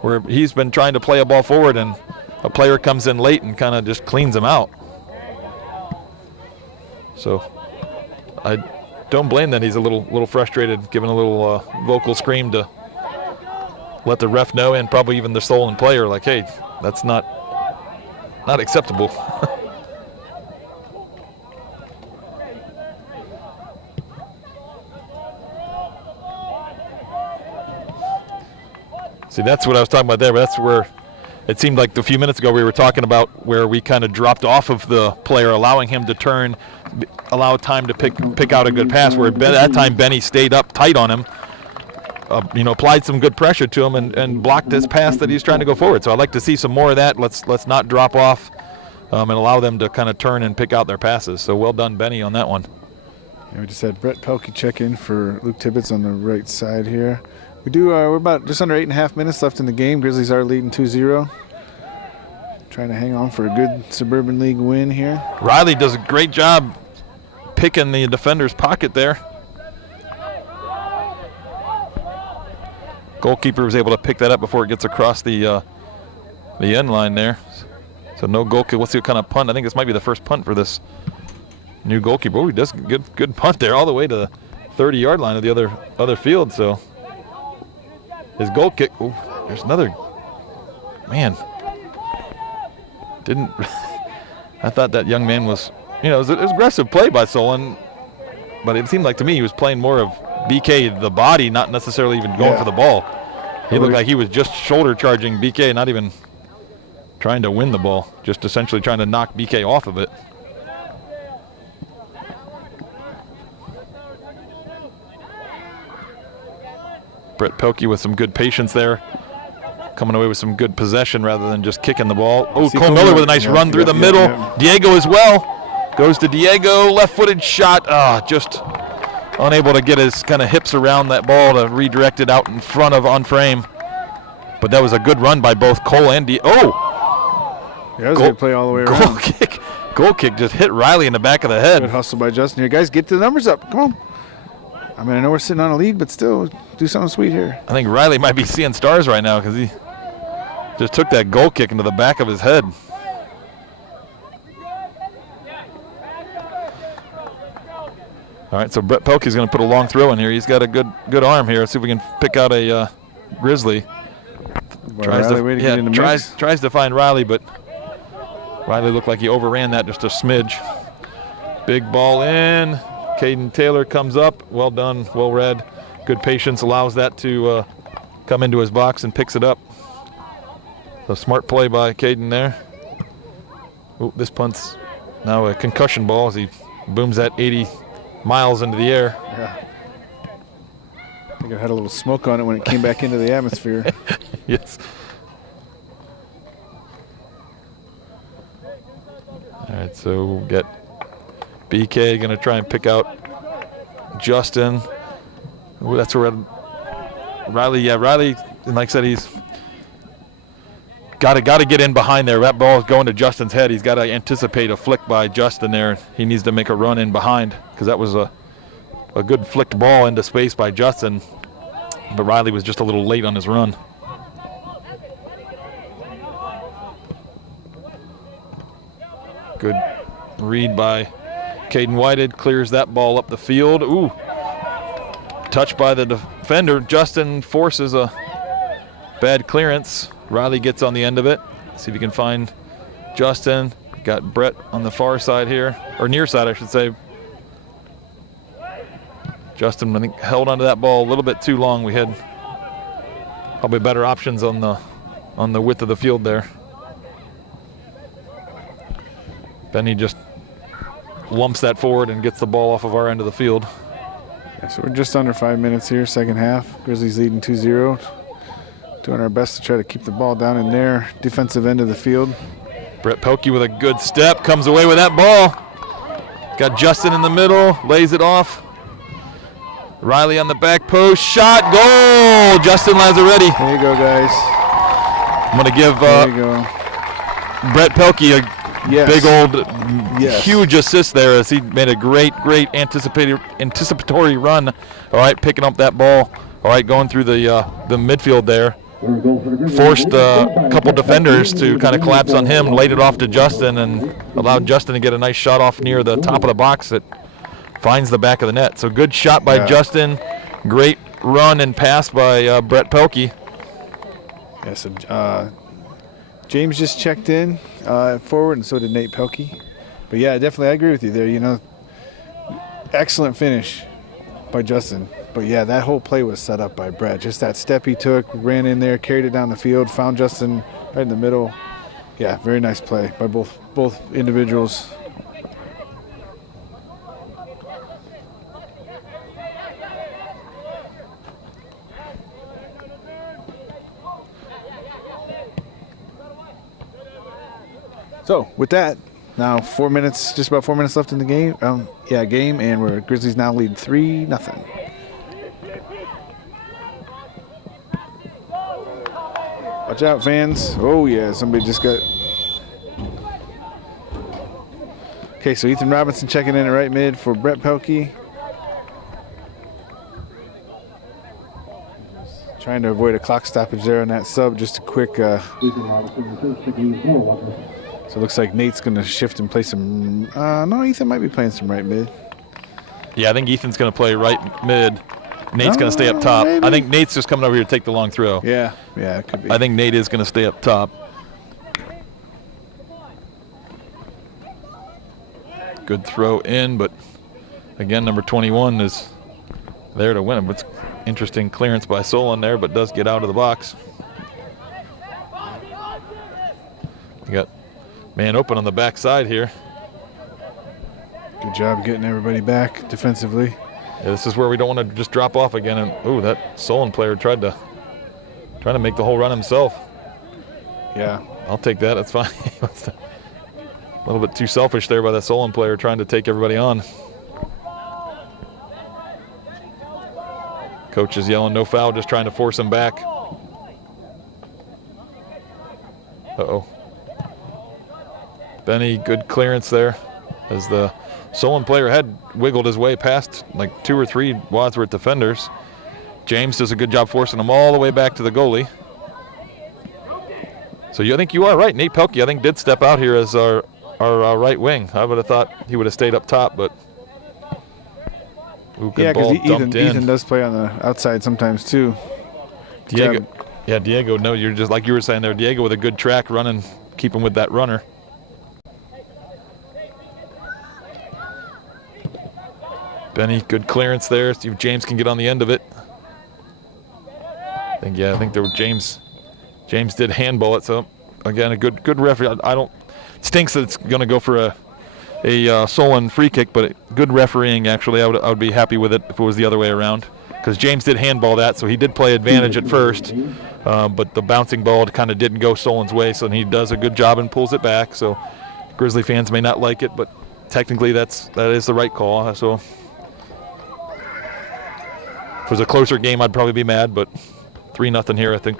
where he's been trying to play a ball forward and a player comes in late and kind of just cleans him out. So I don't blame that he's a little frustrated, giving a little vocal scream to let the ref know, and probably even the Solon player, like, hey, that's not acceptable. See, that's what I was talking about there, but that's where it seemed like a few minutes ago we were talking about where we kind of dropped off of the player, allowing him to turn, allow time to pick out a good pass, where that time Benny stayed up tight on him, applied some good pressure to him and blocked his pass that he's trying to go forward. So I'd like to see some more of that. Let's not drop off and allow them to kind of turn and pick out their passes. So well done, Benny, on that one. Yeah, we just had Brett Pelkey check in for Luke Tibbetts on the right side here. We're about just under 8.5 minutes left in the game. Grizzlies are leading 2-0. Trying to hang on for a good Suburban League win here. Riley does a great job picking the defender's pocket there. Goalkeeper was able to pick that up before it gets across the end line there. So no goal kick. Let's see what kind of punt. I think this might be the first punt for this new goalkeeper. Oh, he does good punt there all the way to the 30-yard line of the other field. So his goal kick. Oh, there's another. Man. Didn't. I thought that young man was, it was aggressive play by Solon, but it seemed like to me he was playing more of BK, the body, not necessarily even going for the ball. He looked like he was just shoulder charging BK, not even trying to win the ball, just essentially trying to knock BK off of it. Brett Pelkey with some good patience there, coming away with some good possession rather than just kicking the ball. Oh, Cole Miller with a nice run through the middle. Yeah. Diego as well. Goes to Diego, left-footed shot. Just unable to get his kind of hips around that ball to redirect it out in front of on frame. But that was a good run by both Cole and Diego. Oh! Yeah, that was a good play all the way around. Goal kick just hit Riley in the back of the head. Good hustle by Justin here. Guys, get the numbers up. Come on. I mean, I know we're sitting on a lead, but still, do something sweet here. I think Riley might be seeing stars right now because he just took that goal kick into the back of his head. All right, so Brett Pelkey's going to put a long throw in here. He's got a good arm here. Let's see if we can pick out a Grizzly. Tries to find Riley, but Riley looked like he overran that just a smidge. Big ball in. Caden Taylor comes up. Well done, well read. Good patience allows that to come into his box and picks it up. So smart play by Caden there. Ooh, this punt's now a concussion ball as he booms that 80 miles into the air. Yeah. I think it had a little smoke on it when it came back into the atmosphere. Yes. All right, so we'll get BK going to try and pick out Justin. Ooh, that's where Riley, yeah, Riley, and like I said, he's got to get in behind there. That ball is going to Justin's head. He's got to anticipate a flick by Justin there. He needs to make a run in behind because that was a good flicked ball into space by Justin, but Riley was just a little late on his run. Good read by Caden Whited, clears that ball up the field. Ooh, touched by the defender. Justin forces a bad clearance. Riley gets on the end of it. See if he can find Justin. Got Brett on the far side here, or near side, I should say. Justin, I think, held onto that ball a little bit too long. We had probably better options on the width of the field there. Benny just lumps that forward and gets the ball off of our end of the field. Yeah, so we're just under 5 minutes here, second half. Grizzlies leading 2-0. Doing our best to try to keep the ball down in their defensive end of the field. Brett Pelkey with a good step, comes away with that ball. Got Justin in the middle, lays it off. Riley on the back post, shot, goal! Justin Lazzaretti. There you go, guys. I'm going to give Brett Pelkey a big old, huge assist there as he made a great anticipatory run. All right, picking up that ball. All right, going through the midfield there. Forced a couple defenders to kind of collapse on him, laid it off to Justin, and allowed Justin to get a nice shot off near the top of the box that finds the back of the net. So good shot by Justin. Great run and pass by Brett Pelkey. Yeah, so James just checked in forward, and so did Nate Pelkey. But yeah, definitely, I agree with you there. You know, excellent finish by Justin. But yeah, that whole play was set up by Brett. Just that step he took, ran in there, carried it down the field, found Justin right in the middle. Yeah, very nice play by both individuals. So with that, now 4 minutes, just about 4 minutes left in the game. Game, and we're Grizzlies now lead 3-0. Watch out, fans. Oh yeah, somebody just got. Okay, so Ethan Robinson checking in at right mid for Brett Pelkey. Trying to avoid a clock stoppage there on that sub. Just a quick. So it looks like Nate's going to shift and play some. No, Ethan might be playing some right mid. Yeah, I think Ethan's going to play right mid. Nate's going to stay up top. Maybe. I think Nate's just coming over here to take the long throw. Yeah, it could be. I think Nate is going to stay up top. Good throw in, but again, number 21 is there to win it. It's interesting clearance by Solon there, but does get out of the box. You got man open on the back side here. Good job getting everybody back defensively. Yeah, this is where we don't want to just drop off again. And ooh, that Solon player trying to make the whole run himself. Yeah, I'll take that. That's fine. A little bit too selfish there by that Solon player trying to take everybody on. Coach is yelling no foul, just trying to force him back. Uh-oh. Benny, good clearance there as the Solon player had wiggled his way past like 2 or 3 Wadsworth defenders. James does a good job forcing him all the way back to the goalie. So I think you are right. Nate Pelkey, I think, did step out here as our right wing. I would have thought he would have stayed up top, but ooh, good ball dumped in. Ethan does play on the outside sometimes too. Diego, no, you're just like you were saying there. Diego with a good track running, keep him with that runner. Benny, good clearance there. See if James can get on the end of it. I think there was James did handball it, so again, a good referee. I don't stinks that it's going to go for a Solon free kick, but good refereeing actually. I would be happy with it if it was the other way around, because James did handball that, so he did play advantage at first, but the bouncing ball kind of didn't go Solon's way, so he does a good job and pulls it back. So Grizzly fans may not like it, but technically that is the right call. So if it was a closer game, I'd probably be mad, but 3-0 here, I think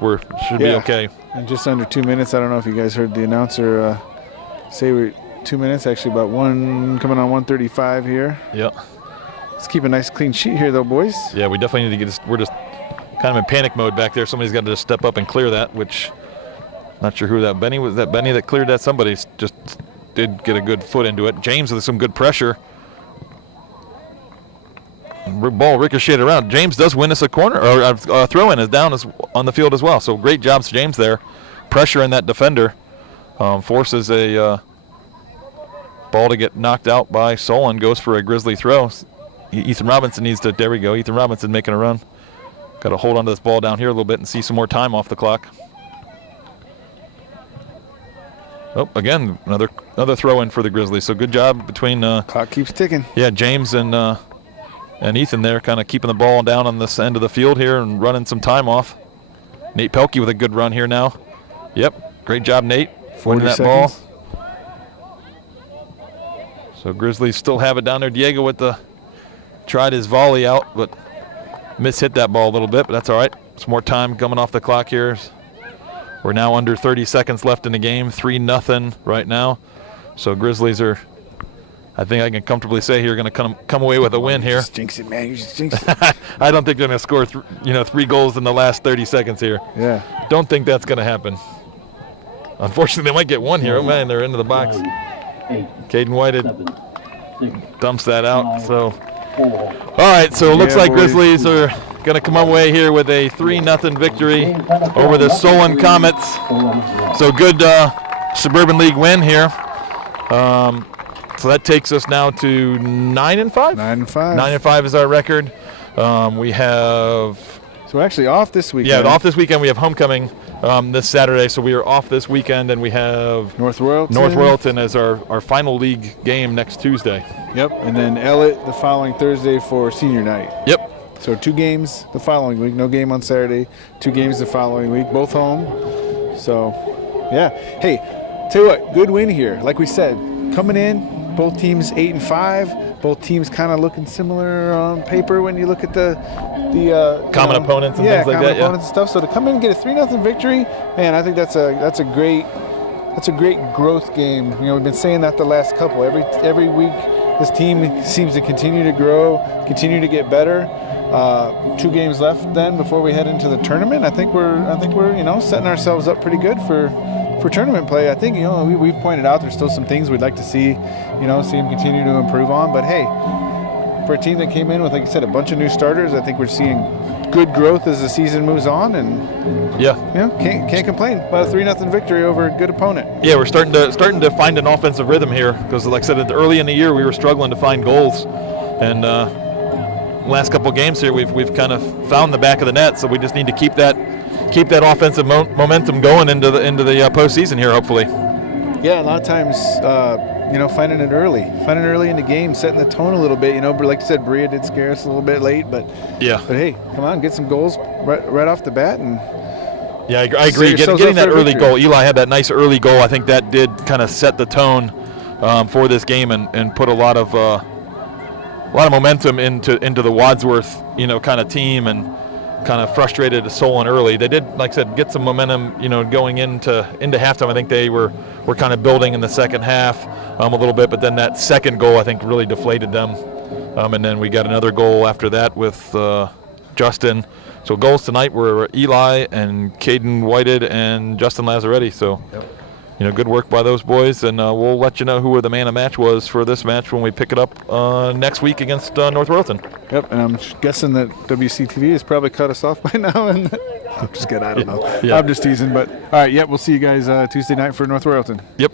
should be okay. And just under 2 minutes. I don't know if you guys heard the announcer say we're 2 minutes, actually about coming on 1:35 here. Yeah. Let's keep a nice clean sheet here, though, boys. Yeah, we definitely need to get this. We're just kind of in panic mode back there. Somebody's got to just step up and clear that, which not sure who that Benny was. That Benny that cleared that? Somebody just did get a good foot into it. James with some good pressure. Ball ricocheted around. James does win us a corner, or a throw-in is down on the field as well. So great job, James there. Pressure in that defender. Forces a ball to get knocked out by Solon. Goes for a Grizzly throw. Ethan Robinson needs to. There we go. Ethan Robinson making a run. Got to hold on to this ball down here a little bit and see some more time off the clock. Oh, again, another throw in for the Grizzlies. So good job between. Clock keeps ticking. Yeah, James and Ethan there, kind of keeping the ball down on this end of the field here and running some time off. Nate Pelkey with a good run here now. Yep, great job, Nate, winning that ball. So Grizzlies still have it down there. Diego tried his volley out, but hit that ball a little bit, but that's all right. Some more time coming off the clock here. We're now under 30 seconds left in the game, 3-0 right now. So Grizzlies are, I think I can comfortably say here, going to come away with a win here. You just jinx it, man. You just jinx it. I don't think they're going to score 3 goals in the last 30 seconds here. Yeah. Don't think that's going to happen. Unfortunately, they might get one here. Oh, man, they're into the box. Caden Whited dumps that out. So, all right, so it looks like boys. Grizzlies are going to come away here with a 3-0 victory over the Solon Comets. So good Suburban League win here. So that takes us now to 9-5. 9-5. 9-5 is our record. We have. So we're actually off this weekend. Yeah, off this weekend. We have homecoming this Saturday, so we are off this weekend, and we have North Royalton as our final league game next Tuesday. Yep, and then Ellett the following Thursday for senior night. Yep. So 2 games the following week, no game on Saturday, 2 games the following week, both home. So, yeah. Hey, tell you what, good win here. Like we said, coming in, both teams 8-5. Both teams kind of looking similar on paper when you look at the common opponents and things like that. Common opponents and stuff. So to come in and get a 3-0 victory, man, I think that's a great growth game. You know, we've been saying that the last couple. Every week, this team seems to continue to grow, continue to get better. 2 games left then before we head into the tournament. I think we're setting ourselves up pretty good for tournament play. I think we've pointed out there's still some things we'd like to see them continue to improve on. But hey, for a team that came in with, like you said, a bunch of new starters, I think we're seeing good growth as the season moves on, and can't complain about a 3-0 victory over a good opponent. Yeah, we're starting to find an offensive rhythm here, because like I said, early in the year we were struggling to find goals, and last couple games here we've kind of found the back of the net, so we just need to keep that offensive momentum going into the postseason here, hopefully. Yeah, a lot of times finding it early in the game, setting the tone a little bit. But like you said, Berea did scare us a little bit late, but hey, come on, get some goals right off the bat. And yeah, I agree. Getting that early goal, Eli had that nice early goal. I think that did kind of set the tone for this game and put a lot of momentum into the Wadsworth kind of team, and kind of frustrated Solon early. They did, like I said, get some momentum, going into halftime. I think they were kind of building in the second half a little bit, but then that second goal I think really deflated them. And then we got another goal after that with Justin. So goals tonight were Eli and Caden Whited and Justin Lazzaretti. So, good work by those boys, and we'll let you know who the man of match was for this match when we pick it up next week against North Royalton. Yep, and I'm guessing that WCTV has probably cut us off by now. And I'm just kidding. I don't know. Yeah. I'm just teasing, but all right. Yep, we'll see you guys Tuesday night for North Royalton. Yep.